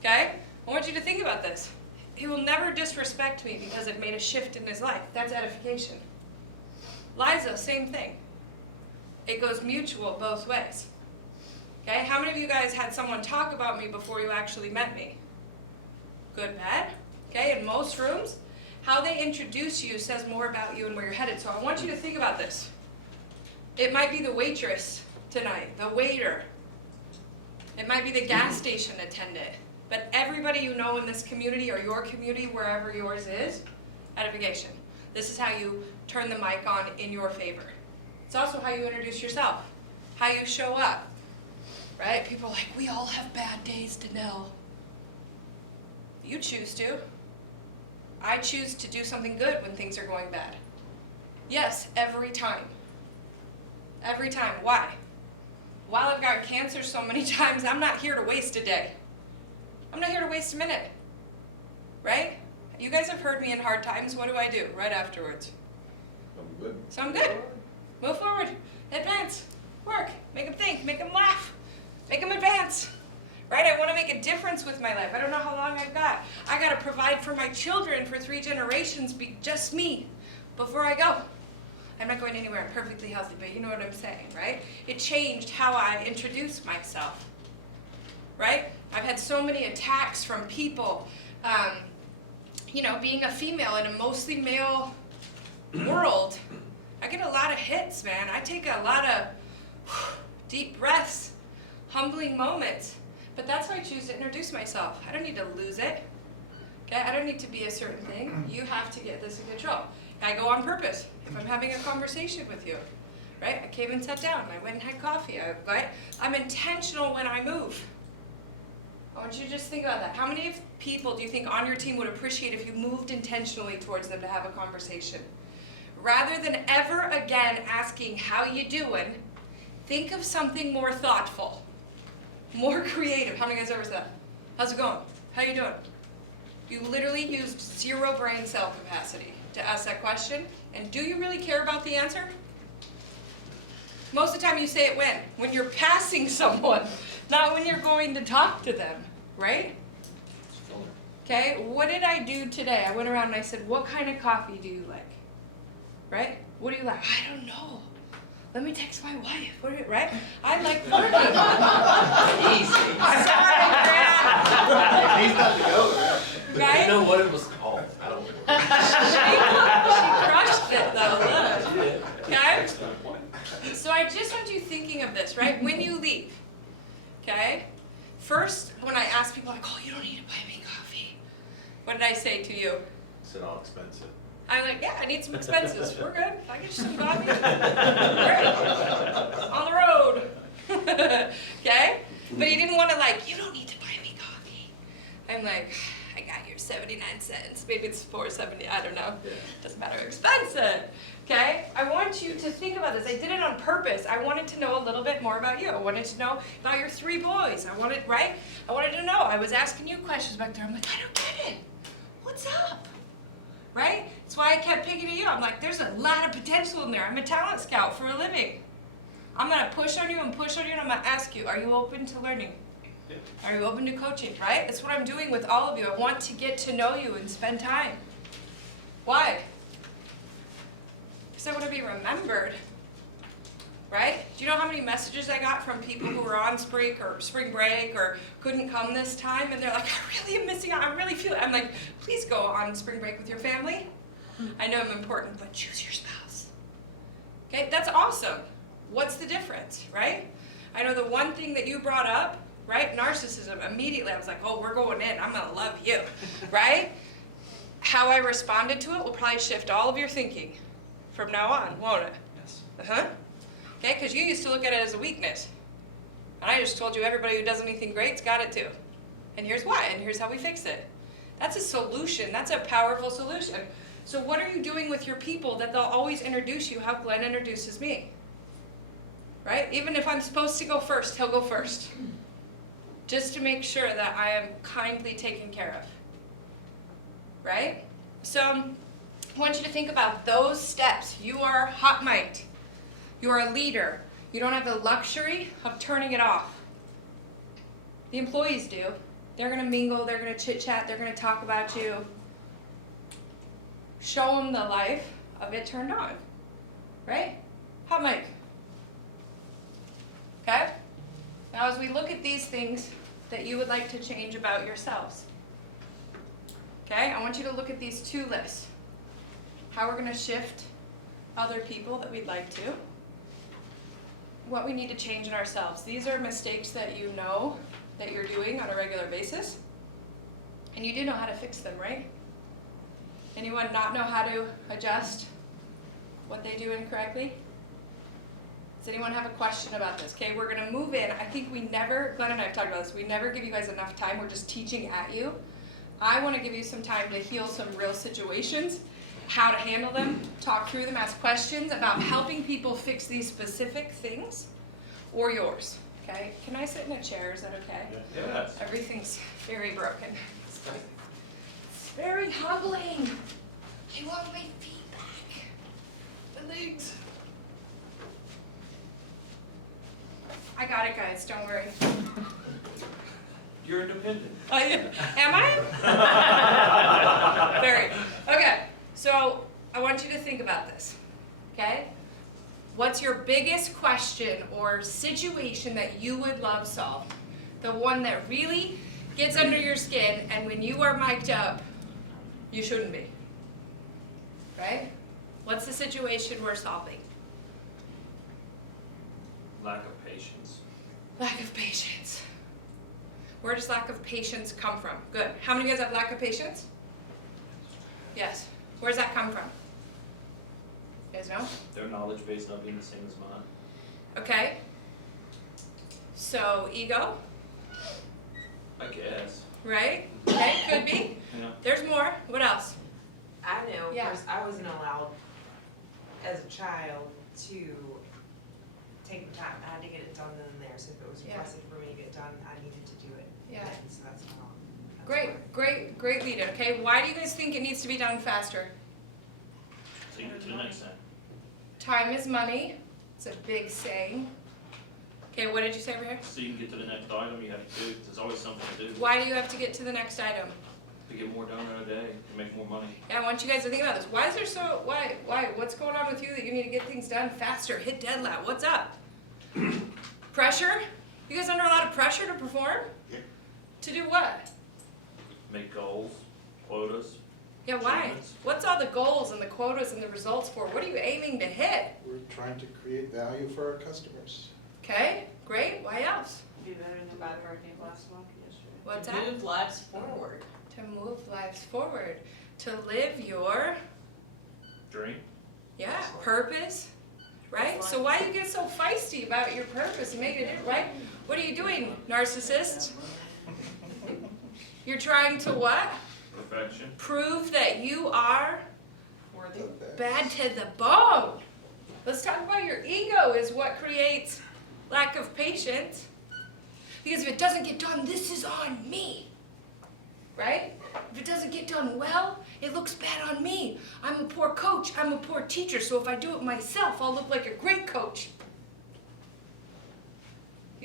Okay? I want you to think about this. He will never disrespect me because it made a shift in his life. That's edification. Liza, same thing. It goes mutual both ways. Okay? How many of you guys had someone talk about me before you actually met me? Good, bad. Okay? In most rooms, how they introduce you says more about you and where you're headed. So I want you to think about this. It might be the waitress tonight, the waiter. It might be the gas station attendant. But everybody you know in this community or your community, wherever yours is, edification. This is how you turn the mic on in your favor. It's also how you introduce yourself, how you show up, right? People are like, we all have bad days, Danelle. You choose to. I choose to do something good when things are going bad. Yes, every time. Every time. Why? While I've got cancer so many times, I'm not here to waste a day. I'm not here to waste a minute. Right? You guys have heard me in hard times. What do I do right afterwards? I'm good. So I'm good. Move forward. Advance. Work. Make them think. Make them laugh. Make them advance. Right? I want to make a difference with my life. I don't know how long I've got. I got to provide for my children for 3 generations, just me, before I go. I'm not going anywhere. I'm perfectly healthy, but you know what I'm saying, right? It changed how I introduce myself. Right? I've had so many attacks from people, you know, being a female in a mostly male world. I get a lot of hits, man. I take a lot of deep breaths, humbling moments. But that's why I choose to introduce myself. I don't need to lose it. Okay? I don't need to be a certain thing. You have to get this in control. I go on purpose. If I'm having a conversation with you, right? I came and sat down. I went and had coffee. Right? I'm intentional when I move. I want you to just think about that. How many people do you think on your team would appreciate if you moved intentionally towards them to have a conversation? Rather than ever again asking, how you doing, think of something more thoughtful, more creative. How many guys ever said that? How's it going? How you doing? You literally used 0 brain cell capacity to ask that question. And do you really care about the answer? Most of the time you say it when? When you're passing someone, not when you're going to talk to them, right? Okay, what did I do today? I went around and I said, what kind of coffee do you like? Right? What do you like? I don't know. Let me text my wife. What do you, right? I like working. Easy. Sorry, Grant. He's got to go, Right? You know what it was called? I don't know. She crushed it though, look. Okay? So I just want you thinking of this, right? When you leave, okay? First, when I ask people, like, oh, you don't need to buy me coffee. What did I say to you? It's all expensive. I'm like, yeah, I need some expenses. We're good. I get you some coffee. Great. On the road. Okay? But you didn't want to like, you don't need to buy me coffee. I'm like, I got your 79 cents. Maybe it's $4.70. I don't know. Yeah. Doesn't matter. Expensive. Okay? I want you to think about this. I did it on purpose. I wanted to know a little bit more about you. I wanted to know about your 3 boys. I wanted to know. I was asking you questions back there. I'm like, I don't get it. What's up? Right? That's why I kept picking at you. I'm like, there's a lot of potential in there. I'm a talent scout for a living. I'm gonna push on you and push on you, and I'm gonna ask you, are you open to learning? Yeah. Are you open to coaching, right? That's what I'm doing with all of you. I want to get to know you and spend time. Why? Because I want to be remembered, right? Do you know how many messages I got from people who were on spring break or couldn't come this time, and they're like, I really am missing out, I really feel it. I'm like, please go on spring break with your family. I know I'm important, but choose your spouse. Okay, that's awesome. What's the difference, right? I know the one thing that you brought up, right? Narcissism. Immediately I was like, oh, we're going in. I'm going to love you, right? How I responded to it will probably shift all of your thinking from now on, won't it? Yes. Uh-huh. Okay, because you used to look at it as a weakness. And I just told you everybody who does anything great's got it too. And here's why, and here's how we fix it. That's a solution. That's a powerful solution. So what are you doing with your people that they'll always introduce you how Glenn introduces me? Right? Even if I'm supposed to go first, he'll go first. Just to make sure that I am kindly taken care of. Right? So I want you to think about those steps. You are hot mic'd. You are a leader. You don't have the luxury of turning it off. The employees do. They're going to mingle, they're going to chit chat, they're going to talk about you. Show them the life of it turned on. Right? Hot mic. Okay? Now as we look at these things that you would like to change about yourselves, okay, I want you to look at these two lists. How we're going to shift other people that we'd like to. What we need to change in ourselves. These are mistakes that you know that you're doing on a regular basis. And you do know how to fix them, right? Anyone not know how to adjust what they do incorrectly? Does anyone have a question about this? Okay, we're going to move in. I think we never, Glenn and I have talked about this, we never give you guys enough time. We're just teaching at you. I want to give you some time to heal some real situations, how to handle them, talk through them, ask questions about helping people fix these specific things or yours. Okay, can I sit in a chair? Is that okay? Yes. Everything's very broken. It's very humbling. I want my feet back. The legs. I got it, guys. Don't worry. You're independent. Am I? Very. Okay, so I want you to think about this. Okay? What's your biggest question or situation that you would love solved? The one that really gets under your skin, and when you are mic'd up, you shouldn't be. Right? What's the situation we're solving? Lack of patience. Lack of patience. Where does lack of patience come from? Good. How many of you guys have lack of patience? Yes. Where does that come from? You guys know? Their knowledge base not being the same as mine. Okay. So, ego, I guess. right? Okay, could be. Yeah. There's more. What else? I know, Yeah. first, I wasn't allowed as a child to take the time, I had to get it done then and there, so if it was Yeah. requested for me to get done, I needed to do it. Yeah. And so that's how. that's Great, why. great leader. Okay, why do you guys think it needs to be done faster? So you get to the next time. Time is money. It's a big saying. Okay, what did you say over here? So you can get to the next item, you have to do, there's always something to do. Why do you have to get to the next item? To get more done in a day, to make more money. Yeah, I want you guys to think about this. Why is there so, why, what's going on with you that you need to get things done faster? Hit deadline, what's up? Pressure? You guys under a lot of pressure to perform? Yeah. To do what? Make goals, quotas. Yeah, why? Achievements. What's all the goals and the quotas and the results for? What are you aiming to hit? We're trying to create value for our customers. Okay, great, why else? Be better than my birthday last month yesterday. What's To that? move lives forward. To move lives forward, to live your, Dream. yeah, purpose, right? So why do you get so feisty about your purpose and make it, right? What are you doing, narcissist? You're trying to what? Perfection. Prove that you are Worthy. The best. bad to the bone. Let's talk about your ego is what creates lack of patience. Because if it doesn't get done, this is on me. Right? If it doesn't get done well, it looks bad on me. I'm a poor coach. I'm a poor teacher. So if I do it myself, I'll look like a great coach.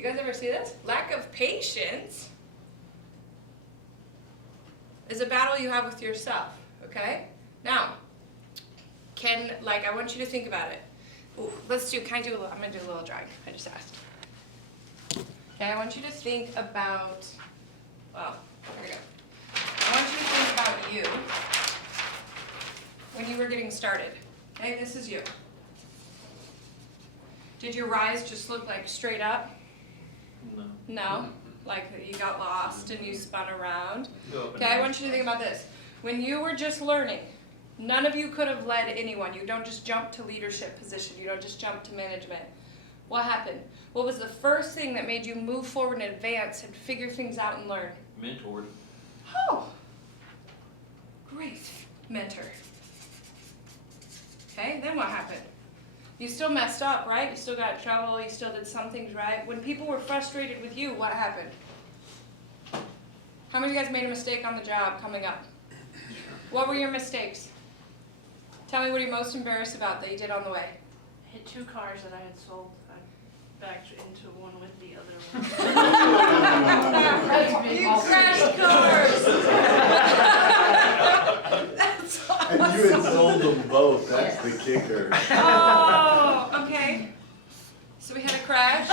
guys ever see this? Lack of patience is a battle you have with yourself, okay? Now, I want you to think about it. Ooh, I'm gonna do a little drawing, I just asked. Okay, I want you to think about, here we go. I want you to think about you when you were getting started. Okay, this is you. Did your rise just look like straight up? No. No? Like you got lost and you spun around? Go up and Okay, I want you to think about this. When you were just learning, none of you could have led anyone. You don't just jump to leadership position. You don't just jump to management. What happened? What was the first thing that made you move forward and advance and figure things out and learn? Mentored. Oh, great mentor. Okay, then what happened? You still messed up, right? You still got in trouble, you still did some things right. When people were frustrated with you, what happened? How many of you guys made a mistake on the job coming up? What were your mistakes? Tell me what you're most embarrassed about that you did on the way. Hit 2 cars that I had sold. I backed into one with the other one. You crashed cars! That's awesome. And you had sold them both, that's the kicker. Oh, okay. So we had a crash.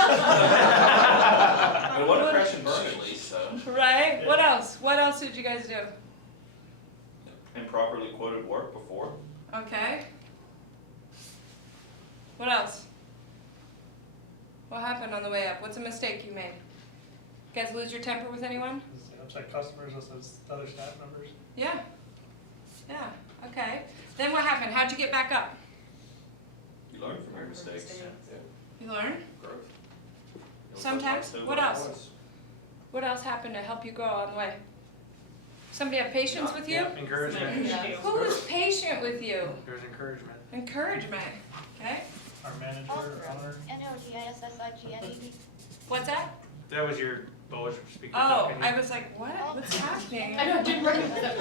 It wasn't a crash and burn at least, so. Right? What else? What else did you guys do? Improperly quoted work before. Okay. What else? What happened on the way up? What's a mistake you made? You guys lose your temper with anyone? Upset customers, upset other staff members. Yeah. Yeah. Okay. Then what happened? How'd you get back up? You learn from your mistakes. You learn? Growth. Sometimes. What else? What else happened to help you grow on the way? Somebody have patience with you? Encouragement. Who was patient with you? There's encouragement. Encouragement. Okay. Our manager, our owner. NOGISSIGNED. What's that? That was your Polish speaker. Oh, I was like, what? What's happening? I know, I didn't recognize that.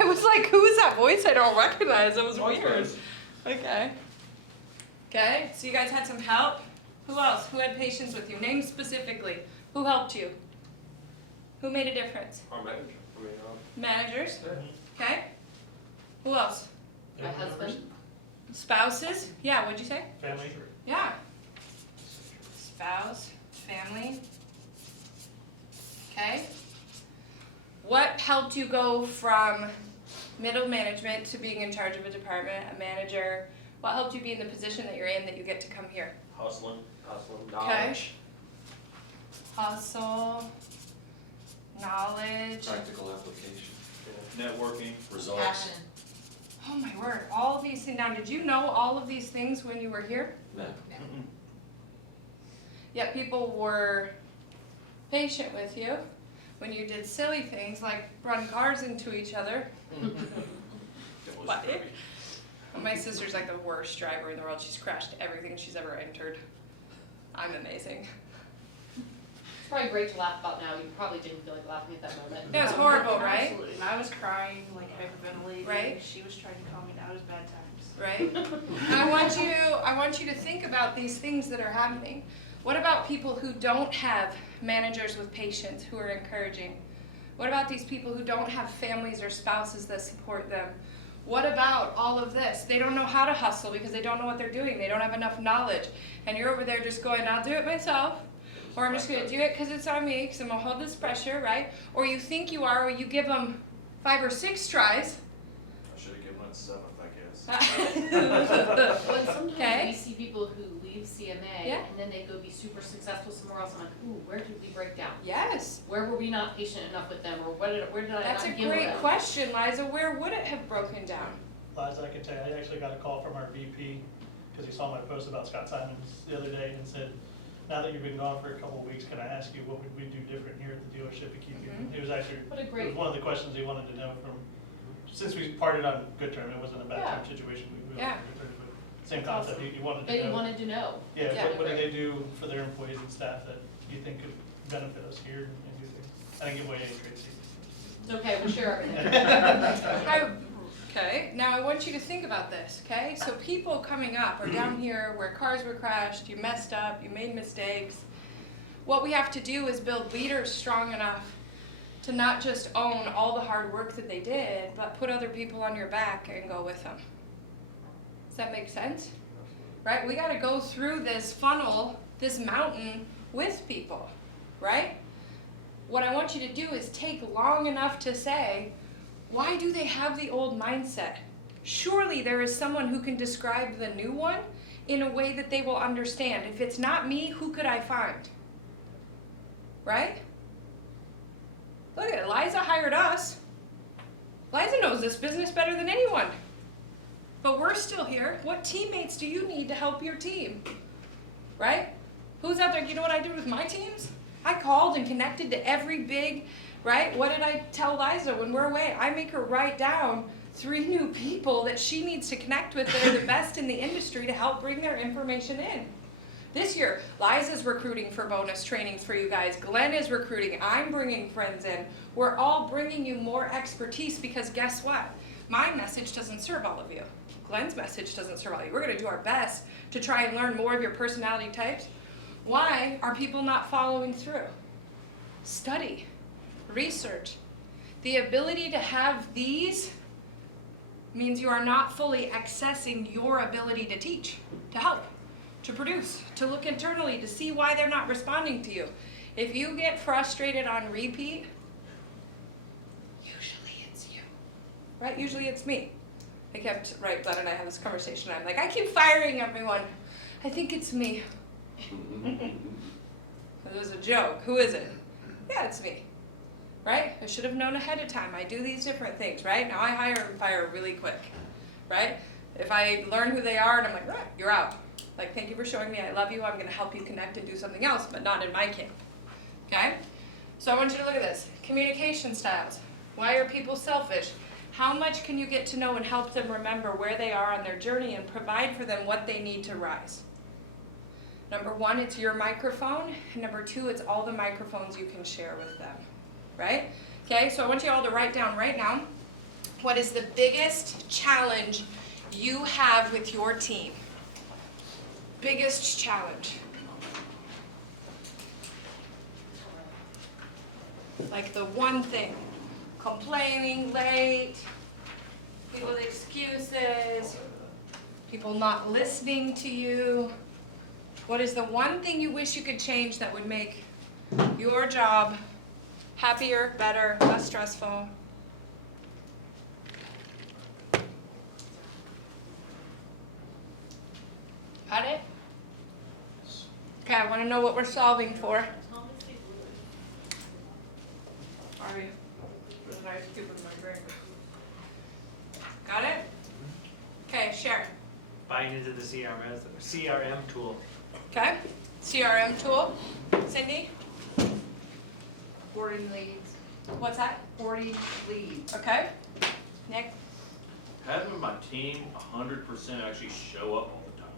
I was like, who is that voice I don't recognize? It was weird. Okay. Okay, so you guys had some help. Who else? Who had patience with you? Name specifically. Who helped you? Who made a difference? Our manager. Managers? Okay. Who else? My husband. Spouses? Yeah, what'd you say? Family. Yeah. Spouse, family. Okay. What helped you go from middle management to being in charge of a department, a manager? What helped you be in the position that you're in that you get to come here? Hustling. Okay. Hustle, knowledge. Practical application. Networking. Results. Oh my word, all of these things. Now, did you know all of these things when you were here? No. Yet people were patient with you when you did silly things like run cars into each other. What? My sister's like the worst driver in the world. She's crashed everything she's ever entered. I'm amazing. It's probably great to laugh about now. You probably didn't feel like laughing at that moment. It was horrible, right? Absolutely. And I was crying, like hyperventilating. Right. She was trying to calm me down. It was bad times. Right? I want you to think about these things that are happening. What about people who don't have managers with patience who are encouraging? What about these people who don't have families or spouses that support them? What about all of this? They don't know how to hustle because they don't know what they're doing. They don't have enough knowledge. And you're over there just going, I'll do it myself. Or I'm just going to do it because it's on me, because I'm going to hold this pressure, right? Or you think you are, or you give them 5 or 6 tries. I should have given it 7th, I guess. But sometimes Okay. we see people who leave CMA Yeah. and then they go be super successful somewhere else. I'm like, ooh, where did we break down? Yes. Where were we not patient enough with them, or where did I That's a not give great them? question, Liza. Where would it have broken down? Liza, I can tell you, I actually got a call from our VP because he saw my post about Scott Simons the other day and said, now that you've been gone for a couple of weeks, can I ask you what would we do different here at the dealership to keep you? It was actually, What a it great. was one of the questions he wanted to know from, since we parted on good terms, it wasn't a bad Yeah. term situation, we were Yeah. on good terms, but same concept, he wanted to That you know. wanted to know. Yeah, Yeah, what do great. they do for their employees and staff that you think could benefit us here and do things? I didn't give away any trade secrets. It's okay, we'll share everything. Okay, now I want you to think about this, okay? So people coming up are down here where cars were crashed, you messed up, you made mistakes. What we have to do is build leaders strong enough to not just own all the hard work that they did, but put other people on your back and go with them. Does that make sense? Right? We gotta go through this funnel, this mountain with people, right? What I want you to do is take long enough to say, why do they have the old mindset? Surely there is someone who can describe the new one in a way that they will understand. If it's not me, who could I find? Right? Look at it, Liza hired us. Liza knows this business better than anyone. But we're still here. What teammates do you need to help your team? Right? Who's out there? You know what I did with my teams? I called and connected to every big, right? What did I tell Liza when we're away? I make her write down 3 new people that she needs to connect with that are the best in the industry to help bring their information in. This year, Liza's recruiting for bonus trainings for you guys. Glenn is recruiting. I'm bringing friends in. We're all bringing you more expertise because guess what? My message doesn't serve all of you. Glenn's message doesn't serve all of you. We're going to do our best to try and learn more of your personality types. Why are people not following through? Study, research. The ability to have these means you are not fully accessing your ability to teach, to help, to produce, to look internally, to see why they're not responding to you. If you get frustrated on repeat, usually it's you, right? Usually it's me. Right, Glenn and I have this conversation. I'm like, I keep firing everyone. I think it's me. It was a joke. Who is it? Yeah, it's me. Right? I should have known ahead of time. I do these different things, right? Now I hire and fire really quick, right? If I learn who they are and I'm like, right, you're out. Like, thank you for showing me I love you. I'm going to help you connect and do something else, but not in my camp. Okay? So I want you to look at this. Communication styles. Why are people selfish? How much can you get to know and help them remember where they are on their journey and provide for them what they need to rise? Number 1, it's your microphone. And number 2, it's all the microphones you can share with them. Right? Okay, so I want you all to write down right now, what is the biggest challenge you have with your team? Biggest challenge. Like the one thing. Complaining, late, people with excuses, people not listening to you. What is the one thing you wish you could change that would make your job happier, better, less stressful? Got it? Okay, I want to know what we're solving for. Sorry. There's an ice cube in my drink. Got it? Okay, share. Buying into the CRM tool. Okay, CRM tool. Cindy? 40 leads. What's that? 40 leads. Okay. Nick? Having my team 100% actually show up all the time.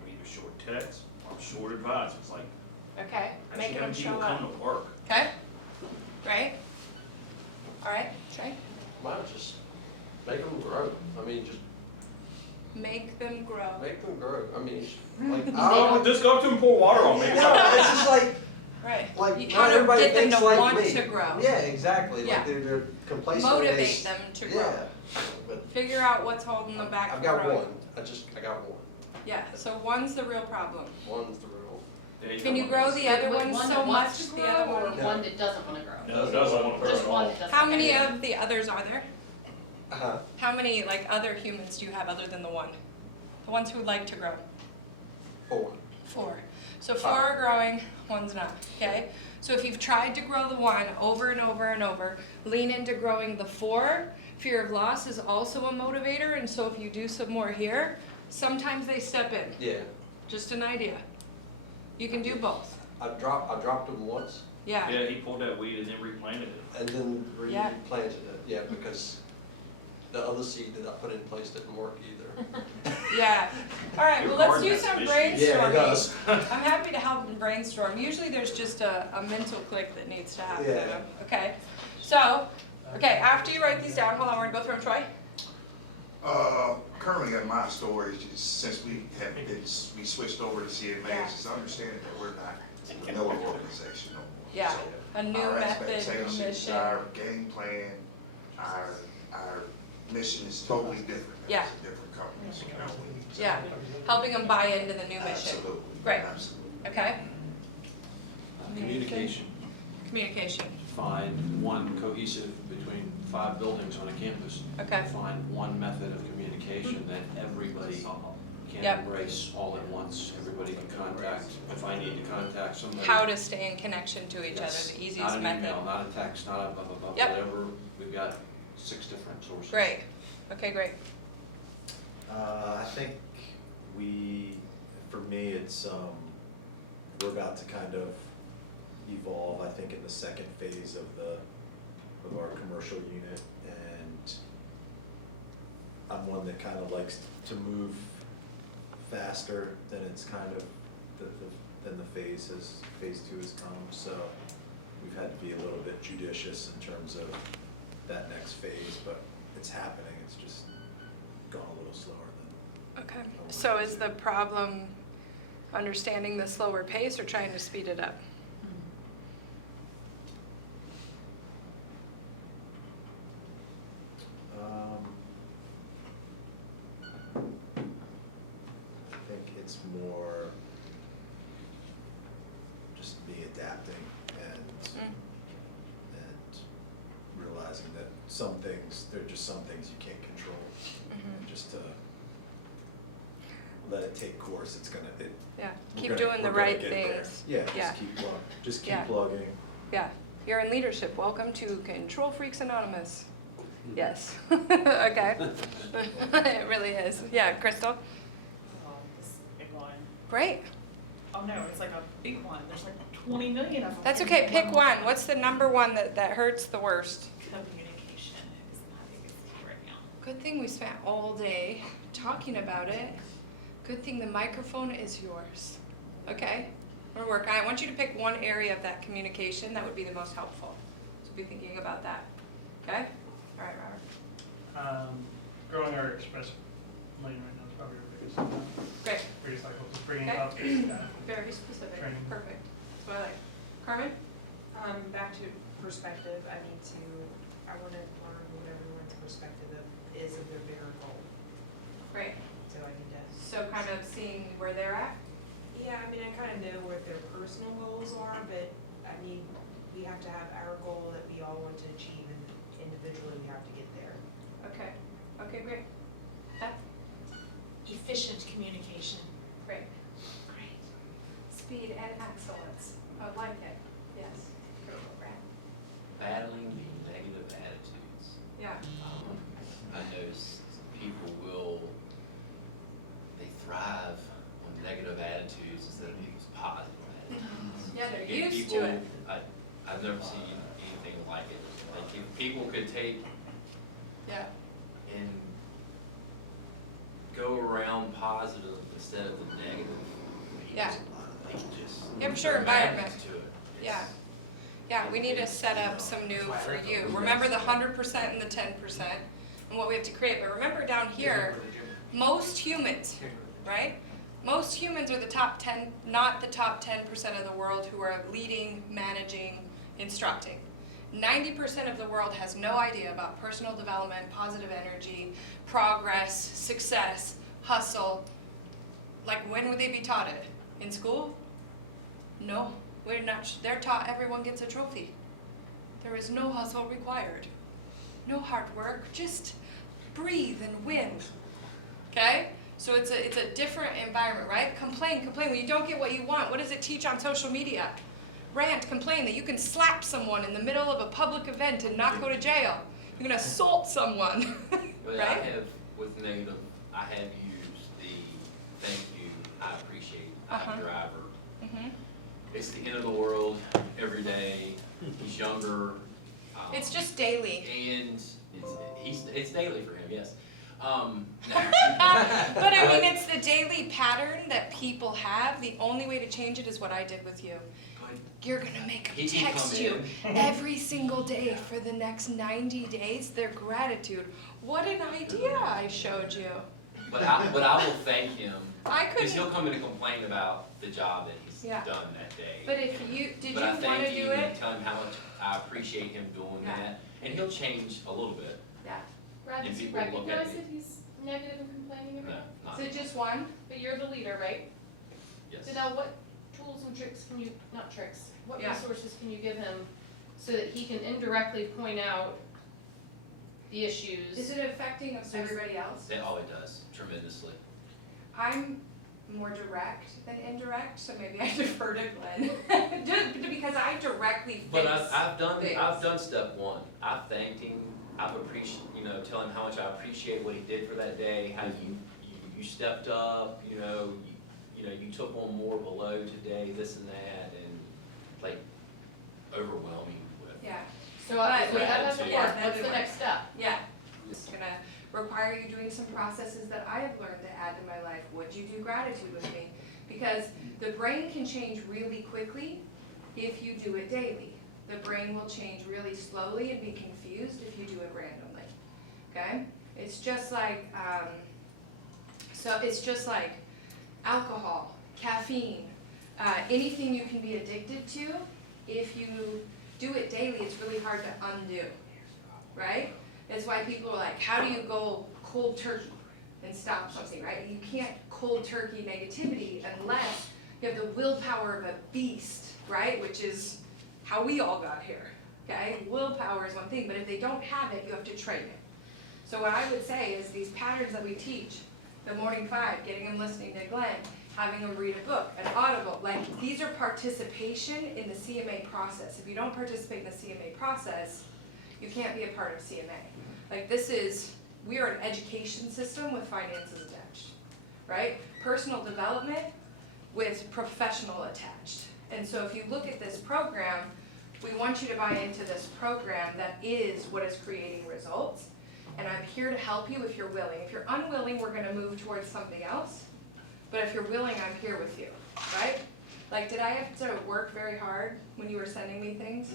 I mean, either short text or short advice. It's like Okay, actually making them having people show up. come to work. Okay. Great. All right, Trey? Mine just make them grow. I mean, just Make them grow. make them grow. I mean, like, Just go up to them and pour water on me. no, it's just like, Right. like You not kind of everybody get them thinks to like want me. to grow. Yeah, exactly. Yeah. Like they're complacent. Motivate them to grow. Yeah, but Figure out what's holding them back I've from got growing. one. I got one. Yeah, so one's the real problem. One's the real. Can you grow the other With ones one so that wants much, to the grow, other or one? No. one that doesn't want to grow? No, doesn't want to grow Just at one all. that doesn't. How many Okay. of the others are there? Uh-huh. How many like other humans do you have other than the one? The ones who like to grow? 4. 4. So 4 are growing, one's not, okay? So if you've tried to grow the one over and over and over, lean into growing the 4. Fear of loss is also a motivator, and so if you do some more here, sometimes they step in. Yeah. Just an idea. You can do both. I dropped them once Yeah. Yeah, he pulled that weed and then replanted it. and then Yeah. replanted it. Yeah, because the other seed that I put in place didn't work either. Yeah. All right, well, let's do some brainstorming. Yeah, it does. I'm happy to help them brainstorm. Usually there's just a mental click that needs to happen. Yeah. Okay. So, okay, after you write these down, hold on, we're gonna go through them, Troy. Currently at my store, it's just, since we switched over to CMA, it's just understanding that we're not a vanilla organization no more. Yeah, So a new our method, expectations, mission. our game plan, our mission is totally different. Yeah. It's a different company, so, you know. So- Yeah, helping them buy into the new mission. Absolutely. Great. Absolutely. Okay, Communication. communication. Find one cohesive between 5 buildings on a campus. Okay. Find one method of communication that everybody can Yep. embrace all at once. Everybody can contact, if I need to contact somebody. How to stay in connection to each other, Yes. the easiest Not an method. email, not a text, not a blah, blah, blah, Yep. whatever. We've got 6 different sources. Great, okay, great. I think for me, it's, we're about to kind of evolve, I think, in the second phase of our commercial unit, and I'm one that kind of likes to move faster than it's kind of, than the phase 2 has come, so we've had to be a little bit judicious in terms of that next phase, but it's happening, it's just gone a little slower than. Okay, so is the problem understanding the slower pace or trying to speed it up? I think it's more just me adapting and realizing that some things, there are just some things you can't control. And just to let it take course, it's gonna, Yeah, we're keep gonna- doing the we're gonna right get there. things. Yeah, Yeah. just Yeah. keep plugging. Yeah, you're in leadership, welcome to Control Freaks Anonymous. Yes, okay. It really is. Yeah, Crystal? This big one. Great. Oh no, it's like a big one. There's like 20 million of them. That's in okay, pick one. one. What's the number one that hurts the worst? Communication is my biggest key right now. Good thing we spent all day talking about it. Good thing the microphone is yours. Okay, we're working on it. I want you to pick one area of that communication that would be the most helpful. So be thinking about that. Okay? All right, Robert. Growing our express lane right now is probably our biggest, Great. cycle, just bringing Okay. up staff. Very specific. Training. Perfect. That's what I like. Carmen? Back to perspective, I wanna learn what everyone's perspective is of their bigger goal, Great. so I need to. So kind of seeing where they're at? Yeah, I mean, I kinda know what their personal goals are, but I mean, we have to have our goal that we all want to achieve, and individually we have to get there. Okay. Okay, great. Beth? Efficient communication. Great. Great. Speed and excellence. I like it. Yes. Critical, Brad. Battling the negative attitudes. Yeah. I notice people they thrive on negative attitudes instead of people's positive attitudes. Yeah, they're Get used people- to it. I've never seen anything like it. Like if people could take Yeah. and go around positive instead of the negative. Yeah. They just. Yeah, for sure, they're environment. magnets to it. Yeah. Yeah, we need to set up some new for you. Remember the 100% and the 10% and what we have to create. But remember down here, most humans, right? Most humans are the top 10, not the top 10% of the world who are leading, managing, instructing. 90% of the world has no idea about personal development, positive energy, progress, success, hustle. Like, when would they be taught it? In school? No, we're not. They're taught everyone gets a trophy. There is no hustle required. No hard work, just breathe and win. Okay? So it's a different environment, right? Complain. When you don't get what you want, what does it teach on social media? Rant, complain that you can slap someone in the middle of a public event and not go to jail. You can assault someone, But right? I have, with negative, I have used the thank you, I appreciate, I'm a driver. Mm-hmm. It's the end of the world every day. He's younger. It's just daily. And it's daily for him, yes. But I mean, it's the daily pattern that people have. The only way to change it is what I did with you. you're gonna make them He can text come you in. every single day for the next 90 days, their gratitude. What an idea I showed you. But I will thank him, I because he'll couldn't, come in and complain about the job that he's Yeah. done that day. but if you, did you But I wanna thank do you and it? tell him how much I appreciate him doing Yeah. that, and he'll change a little bit. Yeah. Brad, And does he people look at recognize it. that he's negative and complaining No, about? not Is it just one? But you're the leader, right? yes. Danelle, what tools and tricks can you, not tricks, what Yeah. resources can you give him so that he can indirectly point out the issues? Is it affecting everybody else? It always does tremendously. I'm more direct than indirect, so maybe I defer to Glenn. Just because I directly fix But I've things. done step one. I've thanked him. I've tell him how much I appreciate what he did for that day. How you stepped up. You took on more below today. This and that, and like overwhelming with. Yeah. So But- that doesn't Yeah, work, what's the next step? Yeah. It's gonna require you doing some processes that I have learned to add to my life. Would you do gratitude with me? Because the brain can change really quickly if you do it daily. The brain will change really slowly and be confused if you do it randomly. Okay? It's just like, alcohol, caffeine, anything you can be addicted to. If you do it daily, it's really hard to undo, right? That's why people are like, how do you go cold turkey and stop something, right? You can't cold turkey negativity unless you have the willpower of a beast, right? Which is how we all got here, okay? Willpower is one thing, but if they don't have it, you have to train it. So what I would say is these patterns that we teach, the morning 5, getting them listening to Glenn, having them read a book, an audible, like these are participation in the CMA process. If you don't participate in the CMA process, you can't be a part of CMA. Like we are an education system with finances attached, right? Personal development with professional attached. And so if you look at this program, we want you to buy into this program that is what is creating results. And I'm here to help you if you're willing. If you're unwilling, we're gonna move towards something else. But if you're willing, I'm here with you, right? Like, did I have to work very hard when you were sending me things?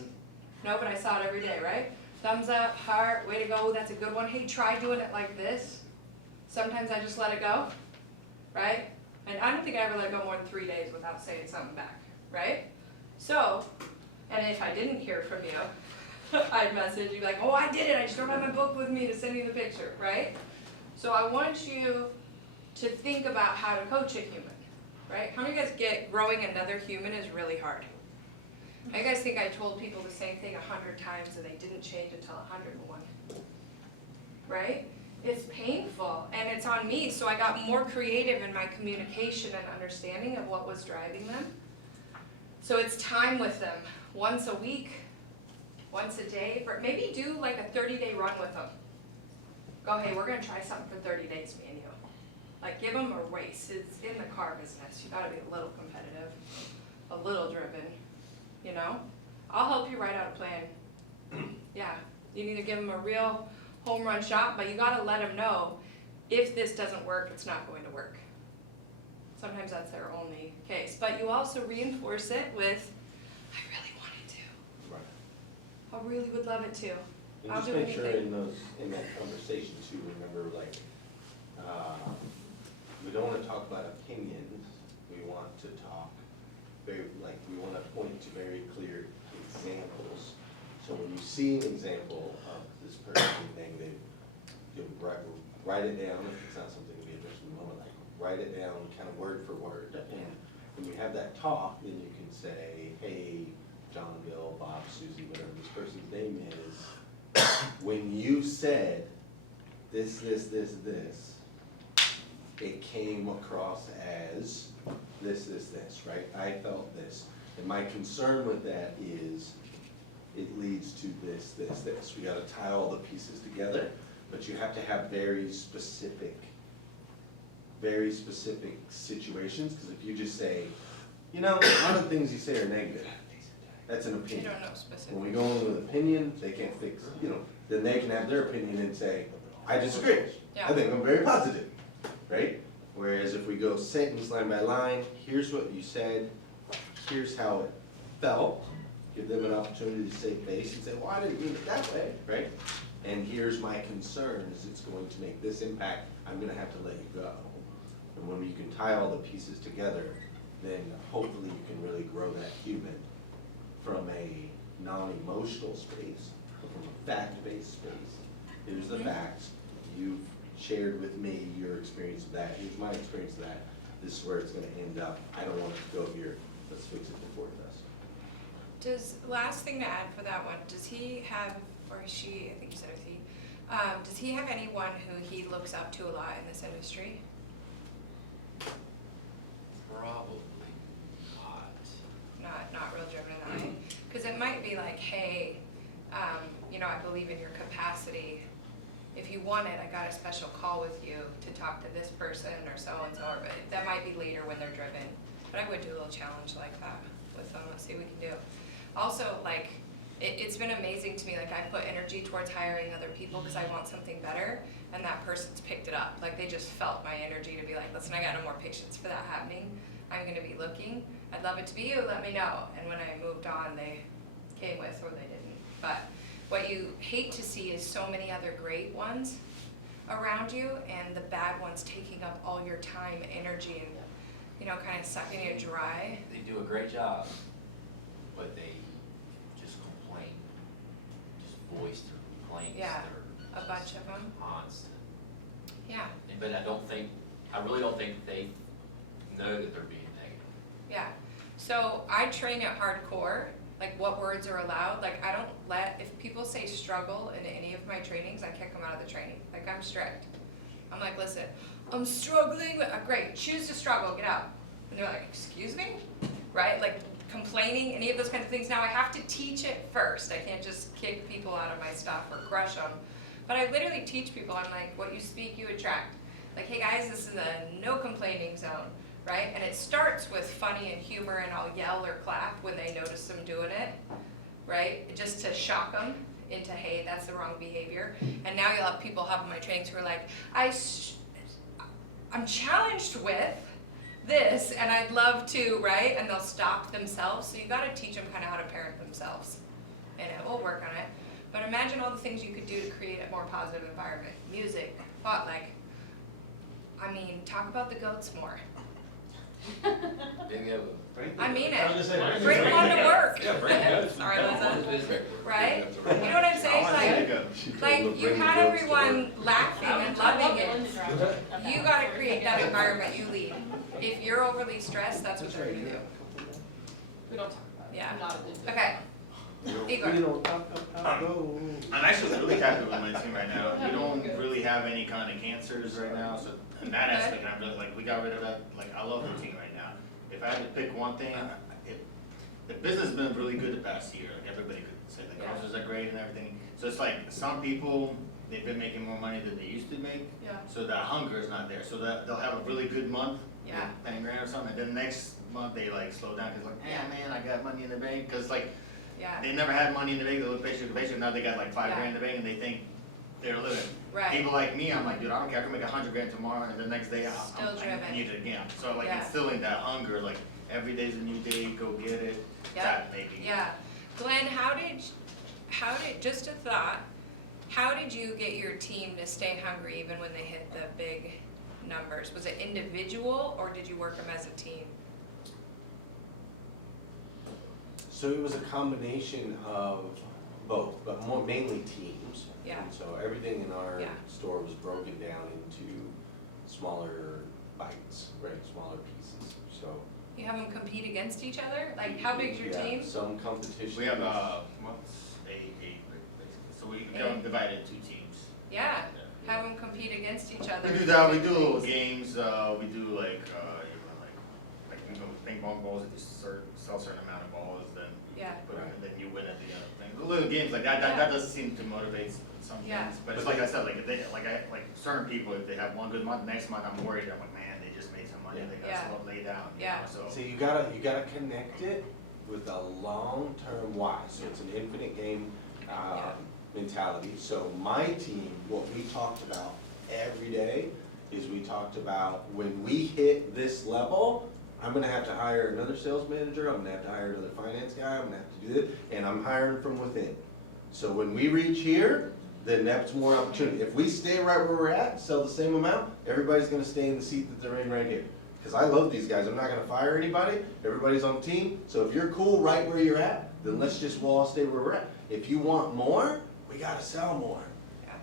No, but I saw it every day, right? Thumbs up, heart, way to go, that's a good one. Hey, try doing it like this. Sometimes I just let it go, right? And I don't think I ever let it go more than 3 days without saying something back, right? So, and if I didn't hear from you, I'd message you like, oh, I did it, I just don't have my book with me to send you the picture, right? So I want you to think about how to coach a human, right? How many of you guys get growing another human is really hard? I guys think I told people the same thing 100 times and they didn't change until 101, right? It's painful and it's on me, so I got more creative in my communication and understanding of what was driving them. So it's time with them, once a week, once a day, maybe do like a 30-day run with them. Go, hey, we're gonna try something for 30 days, me and you. Like, give them a race. It's in the car business. You gotta be a little competitive, a little driven, you know? I'll help you write out a plan. Yeah, you need to give them a real home run shot, but you gotta let them know if this doesn't work, it's not going to work. Sometimes that's their only case, but you also reinforce it with, I really wanted to. Right. I really would love it to. And I'll just do make sure anything. in that conversation too, remember like, we don't wanna talk about opinions, we want to talk we wanna point to very clear examples. So when you see an example of this person being negative, you'll write it down, if it's not something to be addressed in the moment, like write it down kind of word for word. And when we have that talk, then you can say, hey, John, Bill, Bob, Susie, whatever this person's name is, when you said this, it came across as this, right? I felt this. And my concern with that is it leads to this. We gotta tie all the pieces together, but you have to have very specific situations, because if you just say, a lot of the things you say are negative, that's an You opinion. don't know specifically. When we go in with opinion, they can't fix, then they can have their opinion and say, I disagree. Yeah. I think I'm very positive, right? Whereas if we go sentence line by line, here's what you said, here's how it felt, give them an opportunity to save face and say, well, I didn't mean it that way, right? And here's my concern, is it's going to make this impact, I'm gonna have to let you go. And when you can tie all the pieces together, then hopefully you can really grow that human from a non-emotional space, but from a fact-based space. Here's the facts, you've shared with me your experience of that, here's my experience of that, this is where it's gonna end up, I don't want it to go here, let's fix it before it does. Last thing to add for that one, does he have, or she, I think you said it was he, does he have anyone who he looks up to a lot in this industry? Probably not. Not real driven in that way? Because it might be like, hey, you know, I believe in your capacity. If you want it, I got a special call with you to talk to this person or so-and-so, but that might be later when they're driven. But I would do a little challenge like that with them, let's see what we can do. Also, like, it's been amazing to me, like I put energy towards hiring other people because I want something better, and that person's picked it up. Like they just felt my energy to be like, listen, I got no more patience for that happening. I'm gonna be looking. I'd love it to be you, let me know. And when I moved on, they came with or they didn't. But what you hate to see is so many other great ones around you and the bad ones taking up all your time, energy, and you know, kind of sucking you dry. They do a great job, but they just complain, just voice their complaints. Yeah, They're a bunch of them. constant. Yeah, But I really don't think they know that they're being negative. yeah. So I train it hardcore, like what words are allowed. Like I don't if people say struggle in any of my trainings, I kick them out of the training. Like I'm strict. I'm like, listen, I'm struggling, great, choose to struggle, get out. And they're like, excuse me? Right? Like complaining, any of those kinds of things. Now I have to teach it first. I can't just kick people out of my stuff or crush them. But I literally teach people, I'm like, what you speak, you attract. Like, hey guys, this is a no complaining zone, right? And it starts with funny and humor, and I'll yell or clap when they notice them doing it, right? Just to shock them into, hey, that's the wrong behavior. And now you'll have people hop on my trainings who are like, I'm challenged with this, and I'd love to, right? And they'll stop themselves. So you gotta teach them kind of how to parent themselves. And it will work on it. But imagine all the things you could do to create a more positive environment. Music, thought, like, I mean, talk about the goats more. Maybe have I mean I was it. gonna say, Bring one to work. Yeah, bring it. Sorry, Liza. a Right? You know what I'm saying? Like you had everyone laughing and loving it. You gotta create that environment you lead. If you're overly stressed, that's what they're gonna do. We don't talk about it. Yeah. I'm not a good- Okay. Igor. I'm actually really happy with my team right now. We don't really have any kind of cancers right now, so in that aspect, I'm really, like, we got rid of that, like, I love the team right now. If I had to pick one thing, the business has been really good the past year, like, everybody could say, the grocers are great and everything. So it's like, some people, they've been making more money than they used to make, Yeah. so that hunger is not there. So that, they'll have a really good month, Yeah. 10 grand or something, and then next month, they like slow down, cause like, man, I got money in the bank, cause like, Yeah. they never had money in the bank, they look paycheck, now they got like 5 grand in the bank and they think they're living. Right. People like me, I'm like, dude, I don't care, I can make 100 grand tomorrow and the next day Still I driven. need it again. So like Yeah. instilling that hunger, like every day's a new day, go get it, Yep. that maybe. Yeah. Glenn, how did, just a thought, how did you get your team to stay hungry even when they hit the big numbers? Was it individual or did you work them as a team? So it was a combination of both, but mainly teams. Yeah. And so everything in our Yeah. store was broken down into smaller bites, right, smaller pieces, so. You have them compete against each other? Like, how big's your Yeah, team? some competition. We have, eight, basically, so we got them divided into 2 teams. Yeah, have them compete against each other. We do that, we do little games, we do like you know, ping pong balls, if you sell a certain amount of balls, then Yeah. and then you win at the end of the thing. The little games like that, that does seem to motivate some Yeah. things. But it's like I said, like if they, like certain people, if they have one good month, next month I'm worried, I'm like, man, they just made some money, they got Yeah. some lay down, you Yeah. know, so. So you gotta connect it with a long-term why, so it's an infinite game, mentality. So my team, what we talked about every day is we talked about when we hit this level, I'm gonna have to hire another sales manager, I'm gonna have to hire another finance guy, I'm gonna have to do this, and I'm hiring from within. So when we reach here, then that's more opportunity. If we stay right where we're at, sell the same amount, everybody's gonna stay in the seat that they're in right here. Because I love these guys, I'm not gonna fire anybody, everybody's on the team, so if you're cool right where you're at, then let's just all stay where we're at. If you want more, we gotta sell more.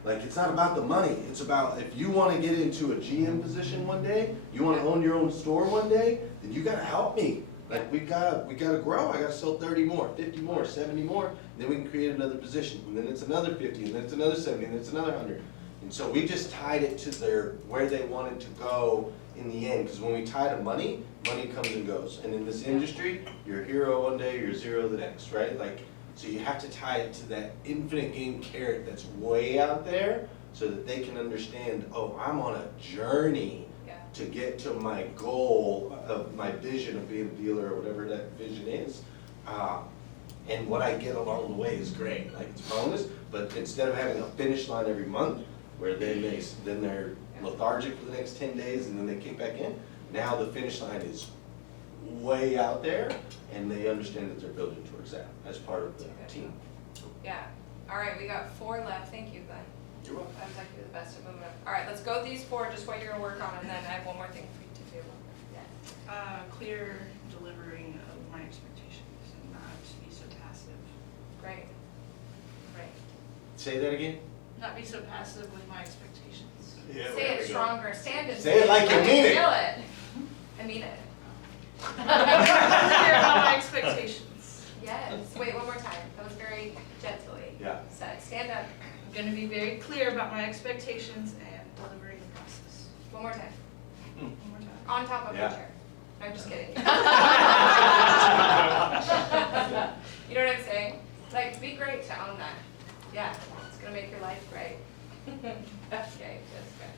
Like, it's not about the money, it's about if you wanna get into a GM position one day, you wanna own your own store one day, then you gotta help me. Like, we gotta grow, I gotta sell 30 more, 50 more, 70 more, then we can create another position, and then it's another 50, and then it's another 70, and then it's another 100. And so we just tied it to where they wanted to go in the end, because when we tie to money, money comes and goes. And in this industry, you're a hero one day, you're a zero the next, right? Like, so you have to tie it to that infinite game carrot that's way out there, so that they can understand, oh, I'm on a journey to get to my goal of my vision of being a dealer or whatever that vision is. And what I get along the way is great, like it's bonus, but instead of having a finish line every month, where then they're lethargic for the next 10 days and then they kick back in, now the finish line is way out there, and they understand that they're building towards that as part of the team. Yeah. All right, we got 4 left. Thank you, Glenn. You're welcome. That was actually the best at moving up. All right, let's go these 4, just what you're gonna work on, and then I have one more thing for you to do. Clear delivering of my expectations and not be so passive. Great. Great. Say that again? Not be so passive with my expectations. Yeah, Say it stronger. Stand and Say it like you mean it. Feel it. I mean it. Clear about my expectations. Yes. Wait, one more time. That was very gently said. Stand up. I'm gonna be very clear about my expectations and delivering the process. One more time. One more time. On top of Yeah. your chair. No, I'm just kidding. You know what I'm saying? Like, be great to own that. Yeah, it's gonna make your life great. Okay, Jessica.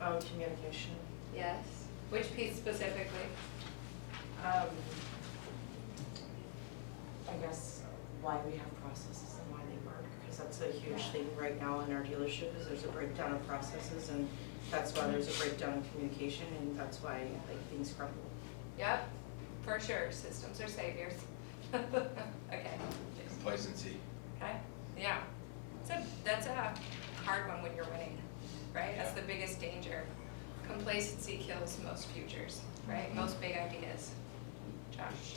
Oh, communication. Yes. Which piece specifically? I guess why we have processes and why they work, because that's a huge thing right now in our dealership is there's a breakdown of processes, and that's why there's a breakdown in communication, and that's why like things crumble. Yep, for sure. Systems are saviors. Okay. Complacency. Okay. Yeah. That's a hard one when you're winning, right? That's the biggest danger. Complacency kills most futures, right? Most big ideas. Josh.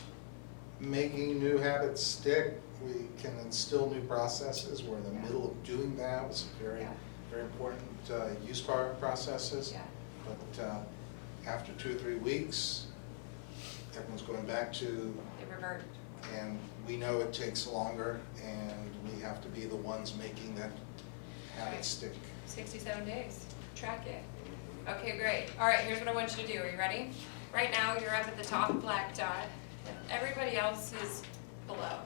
Making new habits stick, we can instill new processes, we're in the middle of doing that, it's very, very important, used car processes. But after 2 or 3 weeks, everyone's going back to, They revert. and we know it takes longer, and we have to be the ones making that habit stick. 67 days. Track it. Okay, great. All right, here's what I want you to do. Are you ready? Right now, you're up at the top black dot. Everybody else is below,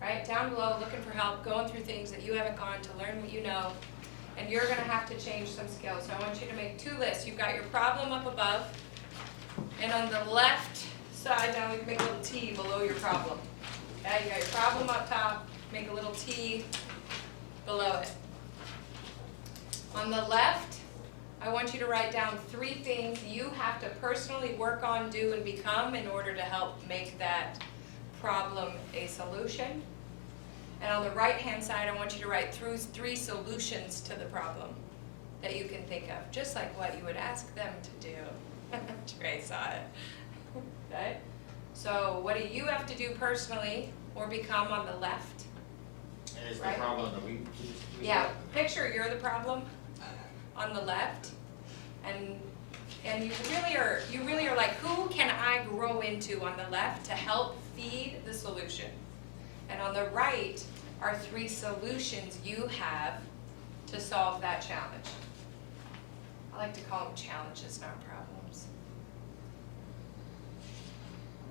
right? Down below, looking for help, going through things that you haven't gone to learn what you know, and you're gonna have to change some skills. So I want you to make 2 lists. You've got your problem up above, and on the left side, now we can make a little T below your problem. Okay, you got your problem up top, make a little T below it. On the left, I want you to write down 3 things you have to personally work on, do, and become in order to help make that problem a solution. And on the right-hand side, I want you to write through 3 solutions to the problem that you can think of, just like what you would ask them to do. Trey saw it. Okay? So what do you have to do personally or become on the left? And it's Right. the problem that we Yeah, picture you're the problem on the left, and you really are like, who can I grow into on the left to help feed the solution? And on the right are 3 solutions you have to solve that challenge. I like to call them challenges, not problems.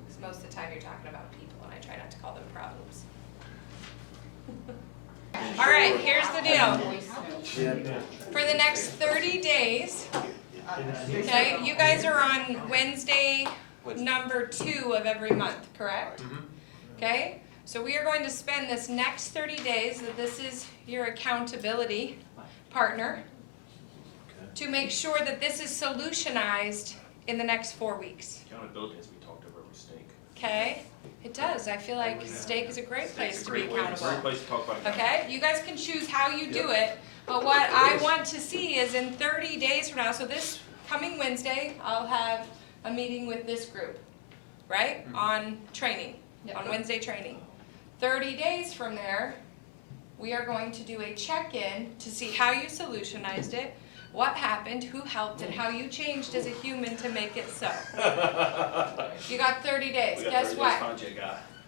Because most of the time you're talking about people, and I try not to call them problems. All right, here's the deal. For the next 30 days, okay, you guys are on Wednesday number 2 of every month, correct? Okay, so we are going to spend this next 30 days, that this is your accountability partner, to make sure that this is solutionized in the next 4 weeks. Accountability, as we talked about. okay? It does. I feel like steak is a great place to be Great accountable. place to talk about it. Okay, you guys can choose how you do it, but what I want to see is in 30 days from now, so this coming Wednesday, I'll have a meeting with this group, right? On training, on Wednesday training. 30 days from there, we are going to do a check-in to see how you solutionized it, what happened, who helped, and how you changed as a human to make it so. You got 30 days. Guess what?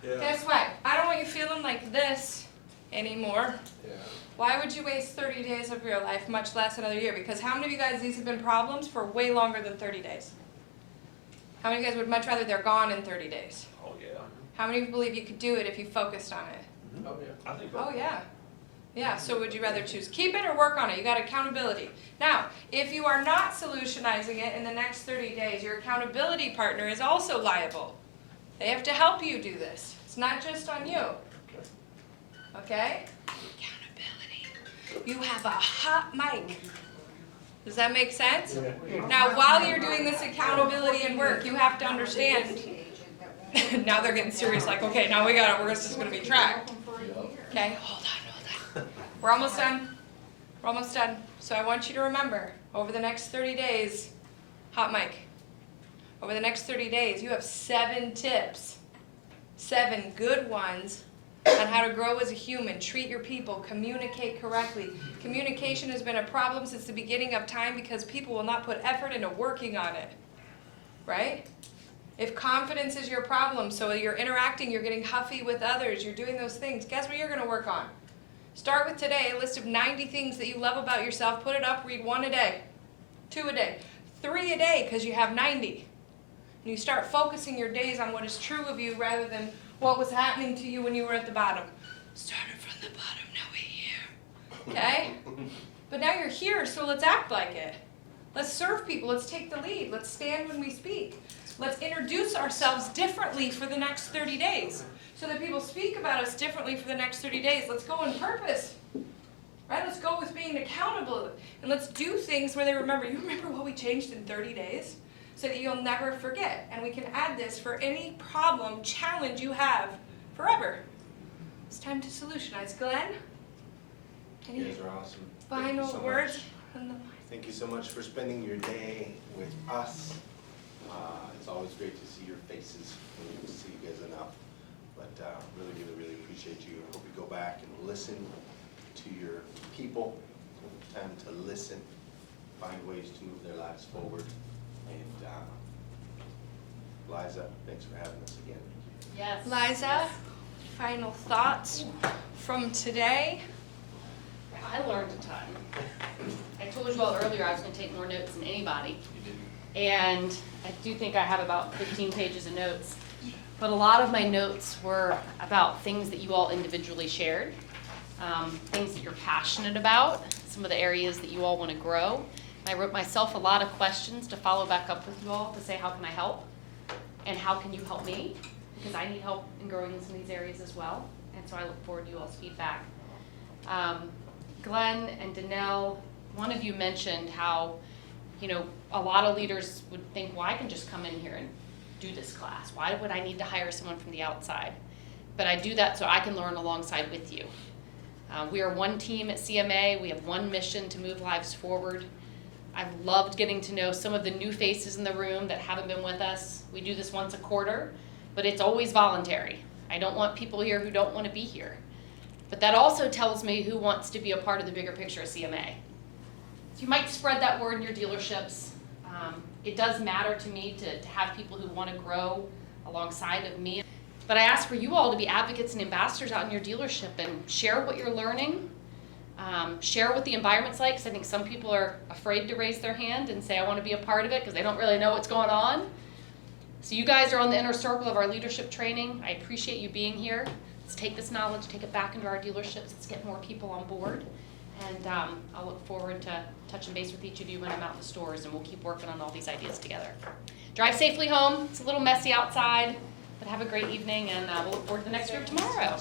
Guess what? I don't want you feeling like this anymore. Why would you waste 30 days of your life, much less another year? Because how many of you guys, these have been problems for way longer than 30 days? How many of you guys would much rather they're gone in 30 days? Oh, yeah. How many of you believe you could do it if you focused on it? Oh, yeah. I think Oh, yeah. Yeah, so would you rather choose keep it or work on it? You got accountability. Now, if you are not solutionizing it in the next 30 days, your accountability partner is also liable. They have to help you do this. It's not just on you. Okay? Accountability. You have a hot mic. Does that make sense? Now, while you're doing this accountability and work, you have to understand. Now they're getting serious, like, okay, now we got it. We're just going to be tracked. Okay, hold on. We're almost done. We're almost done. So I want you to remember, over the next 30 days, hot mic. Over the next 30 days, you have 7 tips, 7 good ones on how to grow as a human, treat your people, communicate correctly. Communication has been a problem since the beginning of time because people will not put effort into working on it, right? If confidence is your problem, so you're interacting, you're getting huffy with others, you're doing those things, guess what you're going to work on? Start with today, a list of 90 things that you love about yourself. Put it up, read 1 a day, 2 a day, 3 a day, because you have 90. And you start focusing your days on what is true of you rather than what was happening to you when you were at the bottom. Started from the bottom, now we're here. Okay? But now you're here, so let's act like it. Let's serve people. Let's take the lead. Let's stand when we speak. Let's introduce ourselves differently for the next 30 days. So that people speak about us differently for the next 30 days. Let's go in purpose, right? Let's go with being accountable. And let's do things where they remember, you remember what we changed in 30 days? So that you'll never forget. And we can add this for any problem, challenge you have forever. It's time to solutionize. Glenn? You guys are awesome. Final words? Thank you so much for spending your day with us. It's always great to see your faces. We don't see you guys enough. But really appreciate you. I hope you go back and listen to your people. Take time to listen, find ways to move their lives forward. And Liza, thanks for having us again. Yes. Liza, final thoughts from today? I learned a ton. I told you all earlier I was going to take more notes than anybody. And I do think I have about 15 pages of notes. But a lot of my notes were about things that you all individually shared, things that you're passionate about, some of the areas that you all want to grow. And I wrote myself a lot of questions to follow back up with you all to say, how can I help? And how can you help me? Because I need help in growing in some of these areas as well. And so I look forward to you all's feedback. Glenn and Danelle, one of you mentioned how, a lot of leaders would think, well, I can just come in here and do this class. Why would I need to hire someone from the outside? But I do that so I can learn alongside with you. We are one team at CMA. We have one mission to move lives forward. I've loved getting to know some of the new faces in the room that haven't been with us. We do this once a quarter, but it's always voluntary. I don't want people here who don't want to be here. But that also tells me who wants to be a part of the bigger picture of CMA. So you might spread that word in your dealerships. It does matter to me to have people who want to grow alongside of me. But I ask for you all to be advocates and ambassadors out in your dealership and share what you're learning. Share what the environment's like, because I think some people are afraid to raise their hand and say, I want to be a part of it, because they don't really know what's going on. So you guys are on the inner circle of our leadership training. I appreciate you being here. Let's take this knowledge, take it back into our dealerships. Let's get more people on board. And I'll look forward to touching base with each of you when I'm out in the stores, and we'll keep working on all these ideas together. Drive safely home. It's a little messy outside, but have a great evening, and we'll look forward to the next group tomorrow.